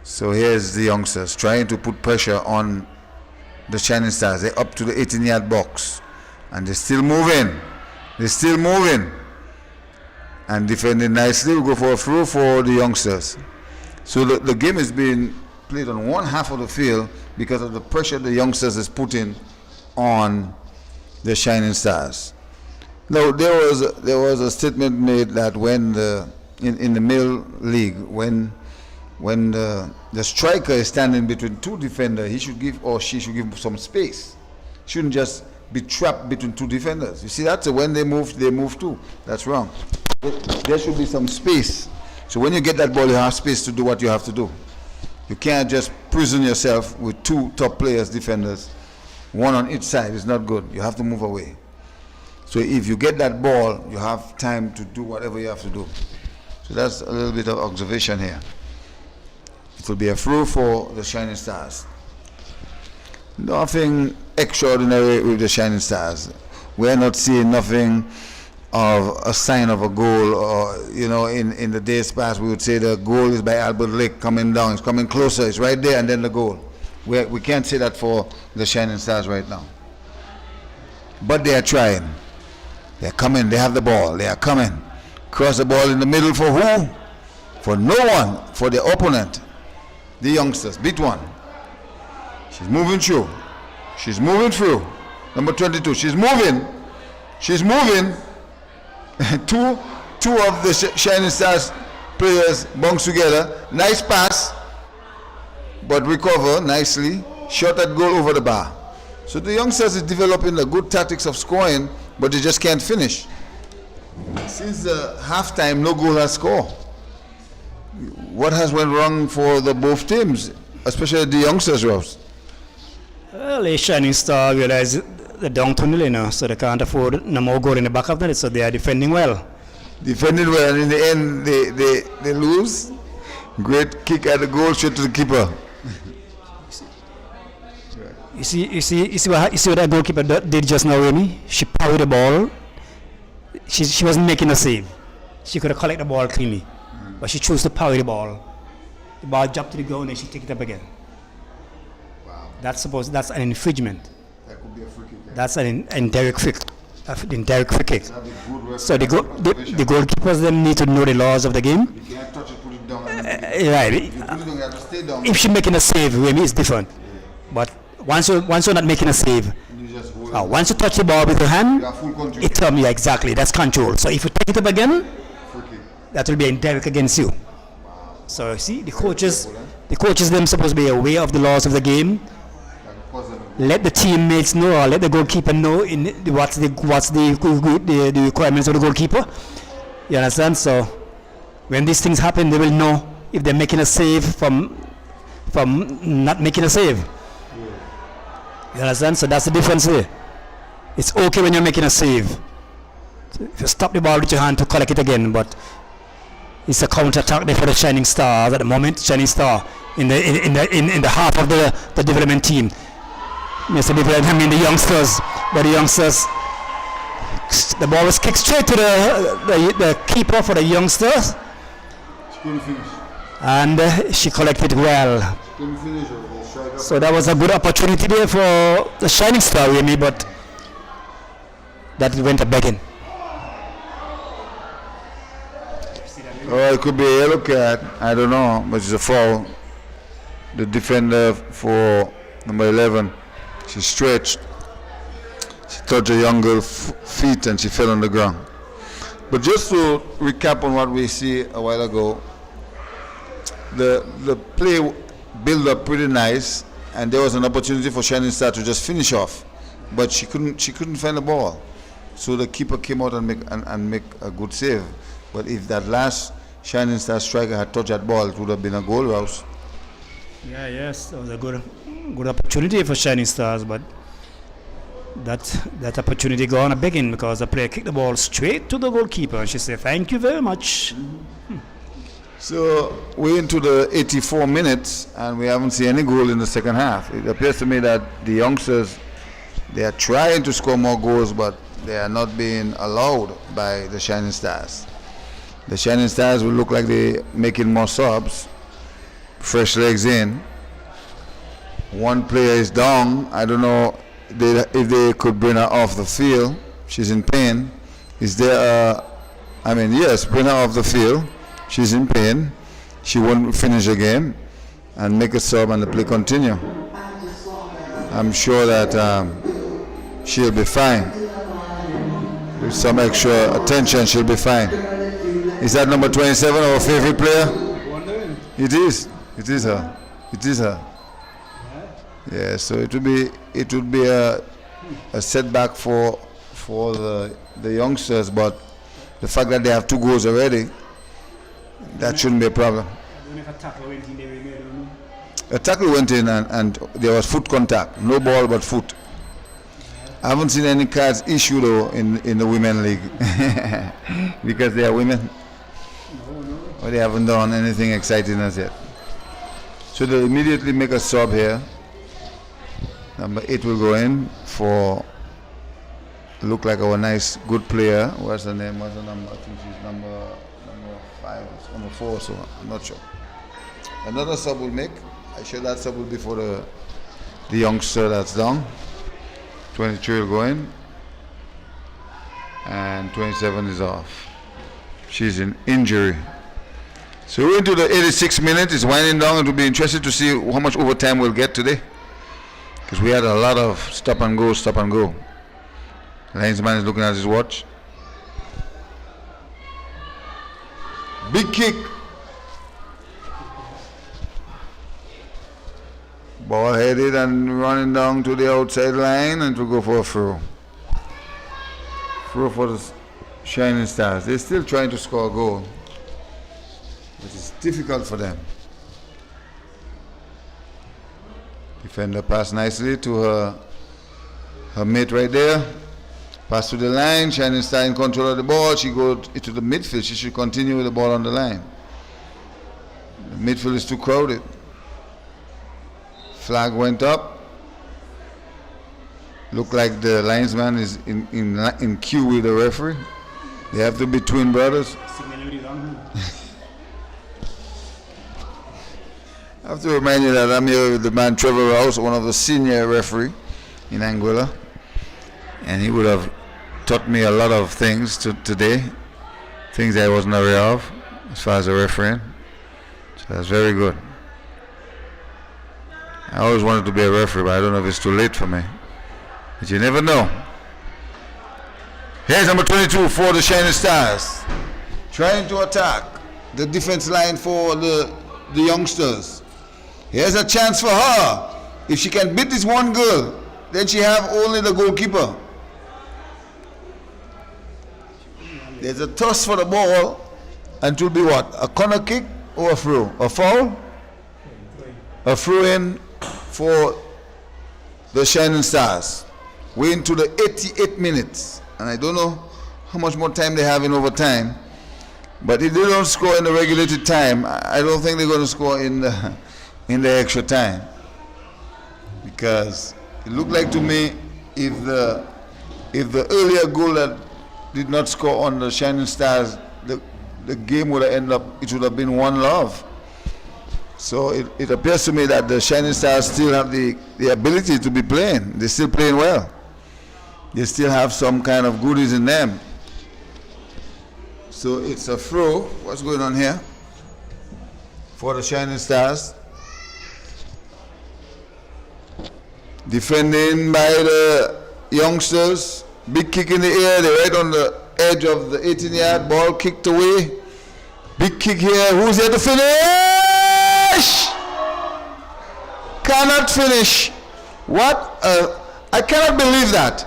So here's the youngsters trying to put pressure on the Shining Stars. They're up to the 18-yard box. And they're still moving. They're still moving. And defending nicely. We go for a throw for the youngsters. So the game is being played on one half of the field because of the pressure the youngsters is putting on the Shining Stars. Now there was a statement made that when in the male league when the striker is standing between two defenders, he should give or she should give some space. Shouldn't just be trapped between two defenders. You see, that's when they move too. That's wrong. There should be some space. So when you get that ball, you have space to do what you have to do. You can't just prison yourself with two top players, defenders, one on each side. It's not good. You have to move away. So if you get that ball, you have time to do whatever you have to do. So that's a little bit of observation here. It will be a throw for the Shining Stars. Nothing extraordinary with the Shining Stars. We're not seeing nothing of a sign of a goal, or in the days past we would say the goal is by Albert Lake coming down. It's coming closer. It's right there and then the goal. We can't say that for the Shining Stars right now. But they are trying. They're coming. They have the ball. They are coming. Cross the ball in the middle for who? For no one. For the opponent. The youngsters. Beat one. She's moving through. She's moving through. Number 22. She's moving. She's moving. two of the Shining Stars players bounce together. Nice pass. But recover nicely. Shot at goal over the bar. So the youngsters is developing the good tactics of scoring, but they just can't finish. Since the halftime, no goal has scored. What has went wrong for the both teams, especially the youngsters, Ross? Well, the Shining Star realize the down tunnel, so they can't afford no more goal in the back of that, so they are defending well. Defending well, and in the end, they lose. Great kick at the goal, straight to the keeper. You see what that goalkeeper did just now, Remy? She powered the ball. She wasn't making a save. She could have collected the ball cleanly, but she chose to power the ball. The ball jumped to the ground and she took it up again. Wow. That's an infringement. That could be a free kick. That's an indirect free kick. So the goalkeepers then need to know the laws of the game. You can't touch it, put it down. Right. If you put it down, you have to stay down. If she's making a save, Remy, it's different. But once you're not making a save, once you touch the ball with your hand, you have full control. it exactly, that's control. So if you take it up again, that will be indirect against you. Wow. So see, the coaches them supposed to be aware of the laws of the game. Let the teammates know, or let the goalkeeper know what's the requirements of the goalkeeper. You understand? So when these things happen, they will know if they're making a save from not making a save. You understand? So that's the difference here. It's okay when you're making a save. So if you stop the ball with your hand to collect it again, but it's a counter attack there for the Shining Stars at the moment. Shining Star in the half of the development team. The youngsters, but the youngsters, the ball was kicked straight to the keeper for the youngsters. She couldn't finish. And she collected well. She couldn't finish. So that was a good opportunity there for the Shining Star, really, but that went a begging. Oh, it could be a yellow card. I don't know, but it's a foul. The defender for number 11, she stretched. She touched a young girl's feet and she fell on the ground. But just to recap on what we see a while ago, the play built up pretty nice, and there was an opportunity for Shining Star to just finish off, but she couldn't find the ball. So the keeper came out and make a good save. But if that last Shining Star striker had touched that ball, it would have been a goal, Rouse. Yeah, yes, that was a good opportunity for Shining Stars, but that opportunity gone a begging because the player kicked the ball straight to the goalkeeper, and she said, "Thank you very much." So we're into the 84 minutes, and we haven't seen any goal in the second half. It appears to me that the youngsters, they are trying to score more goals, but they are not being allowed by the Shining Stars. The Shining Stars will look like they're making more subs, fresh legs in. One player is down. I don't know if they could bring her off the field. She's in pain. Is there yes, bring her off the field. She's in pain. She won't finish the game and make a sub and the play continue. I'm sure that she'll be fine. With some extra attention, she'll be fine. Is that number 27 our favorite player? It is. It is her. It is her. Yeah. So it would be a setback for the youngsters, but the fact that they have 2 goals already, that shouldn't be a problem. A tackle went in and there was foot contact. No ball but foot. I haven't seen any cards issued though in the women league because they are women. Or they haven't done anything exciting as yet. So they'll immediately make a sub here. Number 8 will go in for look like our nice good player. What's her name? What's her number? I think she's number 5, number 4, so I'm not sure. Another sub will make. I'm sure that sub will be for the youngster that's down. 23 will go in. And 27 is off. She's in injury. So we're into the 86th minute. It's winding down. It will be interesting to see how much overtime we'll get today. Because we had a lot of stop and go. Linesman is looking at his watch. Big kick. Ball headed and running down to the outside line and to go for a throw. Throw for the Shining Stars. They're still trying to score a goal. It is difficult for them. Defender pass nicely to her mate right there. Pass to the line. Shining Star in control of the ball. She goes into the midfield. She should continue with the ball on the line. The midfield is too crowded. Flag went up. Look like the linesman is in queue with the referee. They have to be twin brothers. I have to remind you that I'm here with the man Trevor Rouse, one of the senior referee in Anguilla. And he would have taught me a lot of things today, things I wasn't aware of as far as the refereeing. So that's very good. I always wanted to be a referee, but I don't know if it's too late for me. But you never know. Here's number 22 for the Shining Stars. Trying to attack the defense line for the youngsters. Here's a chance for her. If she can beat this one girl, then she have only the goalkeeper. There's a toss for the ball, and it will be what? A corner kick or a throw? A foul? A throw in for the Shining Stars. We're into the 88 minutes, and I don't know how much more time they have in overtime. But if they don't score in the regulated time, I don't think they're going to score in the extra time. Because it looked like to me, if the earlier goal that did not score on the Shining Stars, the game would have ended up, it would have been 1-1. So it appears to me that the Shining Stars still have the ability to be playing. They're still playing well. They still have some kind of goodies in them. So it's a throw. What's going on here? For the Shining Stars. Defending by the youngsters. Big kick in the air. They're right on the edge of the 18-yard. Ball kicked away. Big kick here. Who's here to finish? Cannot finish. What? I cannot believe that.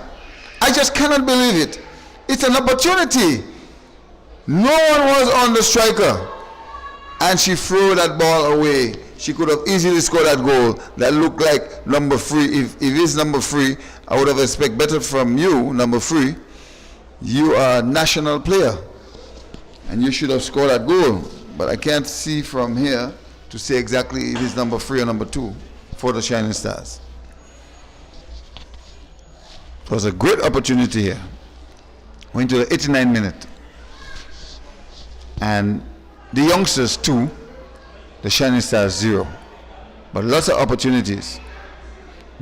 I just cannot believe it. It's an opportunity. No one was on the striker. And she threw that ball away. She could have easily scored that goal that looked like number 3. If it's number 3, I would have expected better from you, number 3. You are a national player. And you should have scored that goal. But I can't see from here to say exactly if it's number 3 or number 2 for the Shining Stars. It was a great opportunity here. Went to the 89th minute. And the youngsters 2, the Shining Stars 0. But lots of opportunities.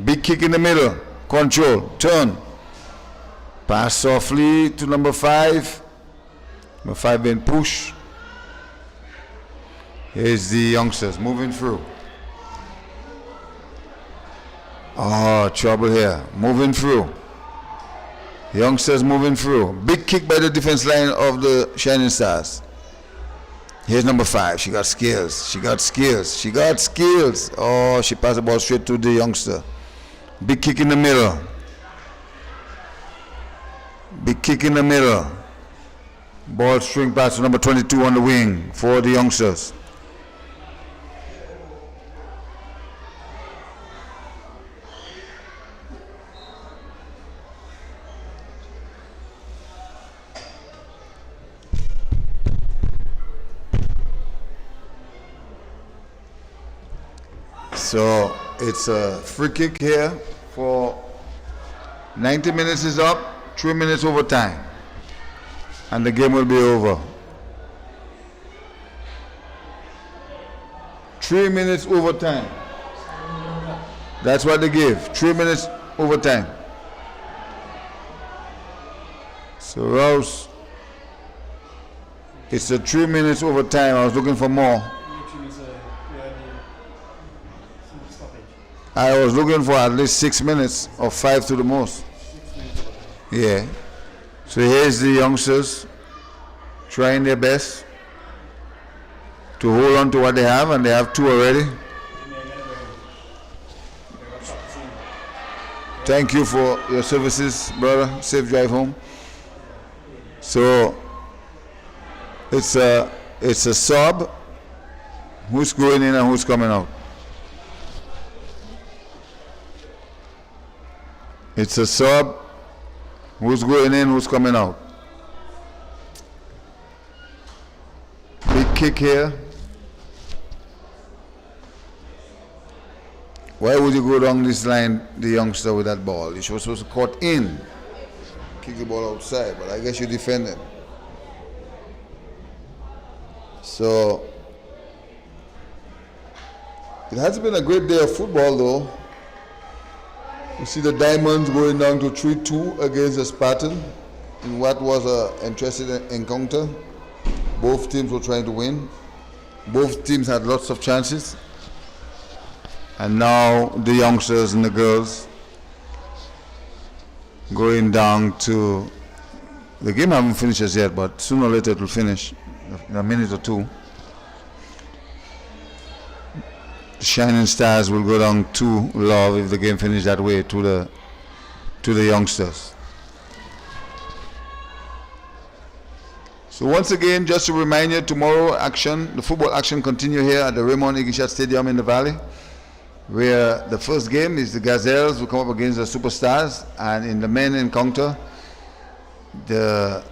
Big kick in the middle. Control. Turn. Pass softly to number 5. Number 5 being pushed. Here's the youngsters moving through. Oh, trouble here. Moving through. Youngsters moving through. Big kick by the defense line of the Shining Stars. Here's number 5. She got skills. She got skills. She got skills. Oh, she passed the ball straight to the youngster. Big kick in the middle. Big kick in the middle. Ball string pass to number 22 on the wing for the youngsters. So it's a free kick here for 90 minutes is up, 3 minutes overtime, and the game will be over. 3 minutes overtime. That's what they give. 3 minutes overtime. So Rouse, it's a 3 minutes overtime. I was looking for more. I was looking for at least 6 minutes or 5 to the most. Yeah. So here's the youngsters trying their best to hold on to what they have, and they have 2 already. Thank you for your services, brother. Safe drive home. So it's a sub. Who's going in and who's coming out? It's a sub. Who's going in, who's coming out? Big kick here. Why would you go down this line, the youngster, with that ball? You were supposed to cut in. Kick the ball outside, but I guess you defended. So, it has been a great day of football, though. You see the Diamonds going down to 3-2 against the Spartan in what was an interesting encounter. Both teams were trying to win. Both teams had lots of chances. And now the youngsters and the girls going down to, the game haven't finished as yet, but sooner or later it will finish in a minute or 2. Shining Stars will go down 2-love if the game finishes that way to the youngsters. So once again, just to remind you, tomorrow the football action continue here at the Raymond Igishat Stadium in the Valley, where the first game is the Gazelles will come up against the Superstars, and in the men encounter, the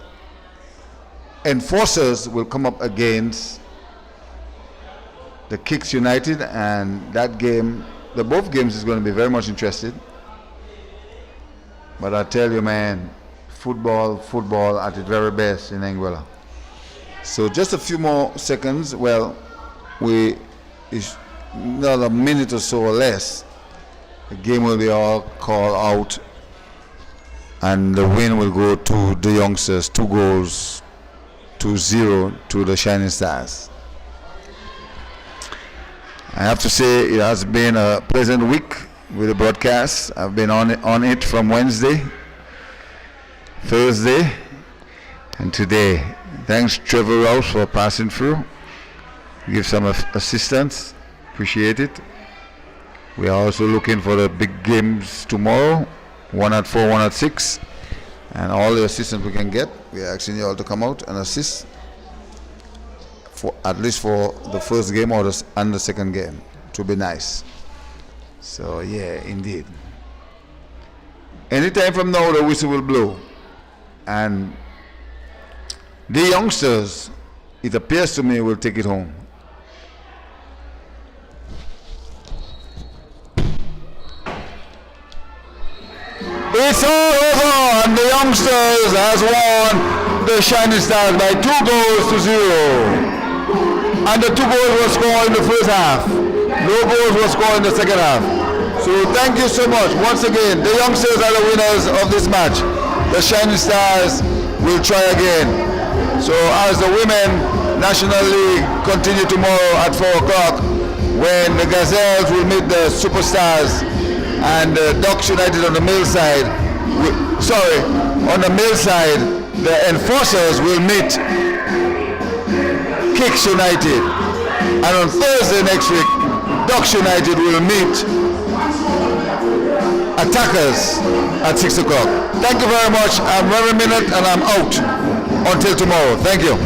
Enforcers will come up against the Kicks United, and that game, both games is going to be very much interested. But I tell you, man, football at its very best in Anguilla. So just a few more seconds. Well, another minute or so or less, the game will be all called out, and the win will go to the youngsters, 2-0 to the Shining Stars. I have to say it has been a pleasant week with the broadcast. I've been on it from Wednesday, Thursday, and today. Thanks Trevor Rouse for passing through. Give some assistance. Appreciate it. We are also looking for the big games tomorrow, 1 at 4, 1 at 6, and all the assistance we can get. We are asking you all to come out and assist, at least for the first game and the second game. It would be nice. So yeah, indeed. Anytime from now the whistle will blow, and the youngsters, it appears to me, will take it home. It's all over, and the youngsters has won the Shining Stars by 2-0. And the 2 goals were scored in the first half. No goals were scored in the second half. So thank you so much. Once again, the youngsters are the winners of this match. The Shining Stars will try again. So as the Women National League continue tomorrow at 4 o'clock, when the Gazelles will meet the Superstars and Ducks United on the male side, on the male side, the Enforcers will meet Kicks United. And on Thursday next week, Ducks United will meet Attackers at 6 o'clock. Thank you very much. I'm Reverend Minute and I'm out until tomorrow. Thank you.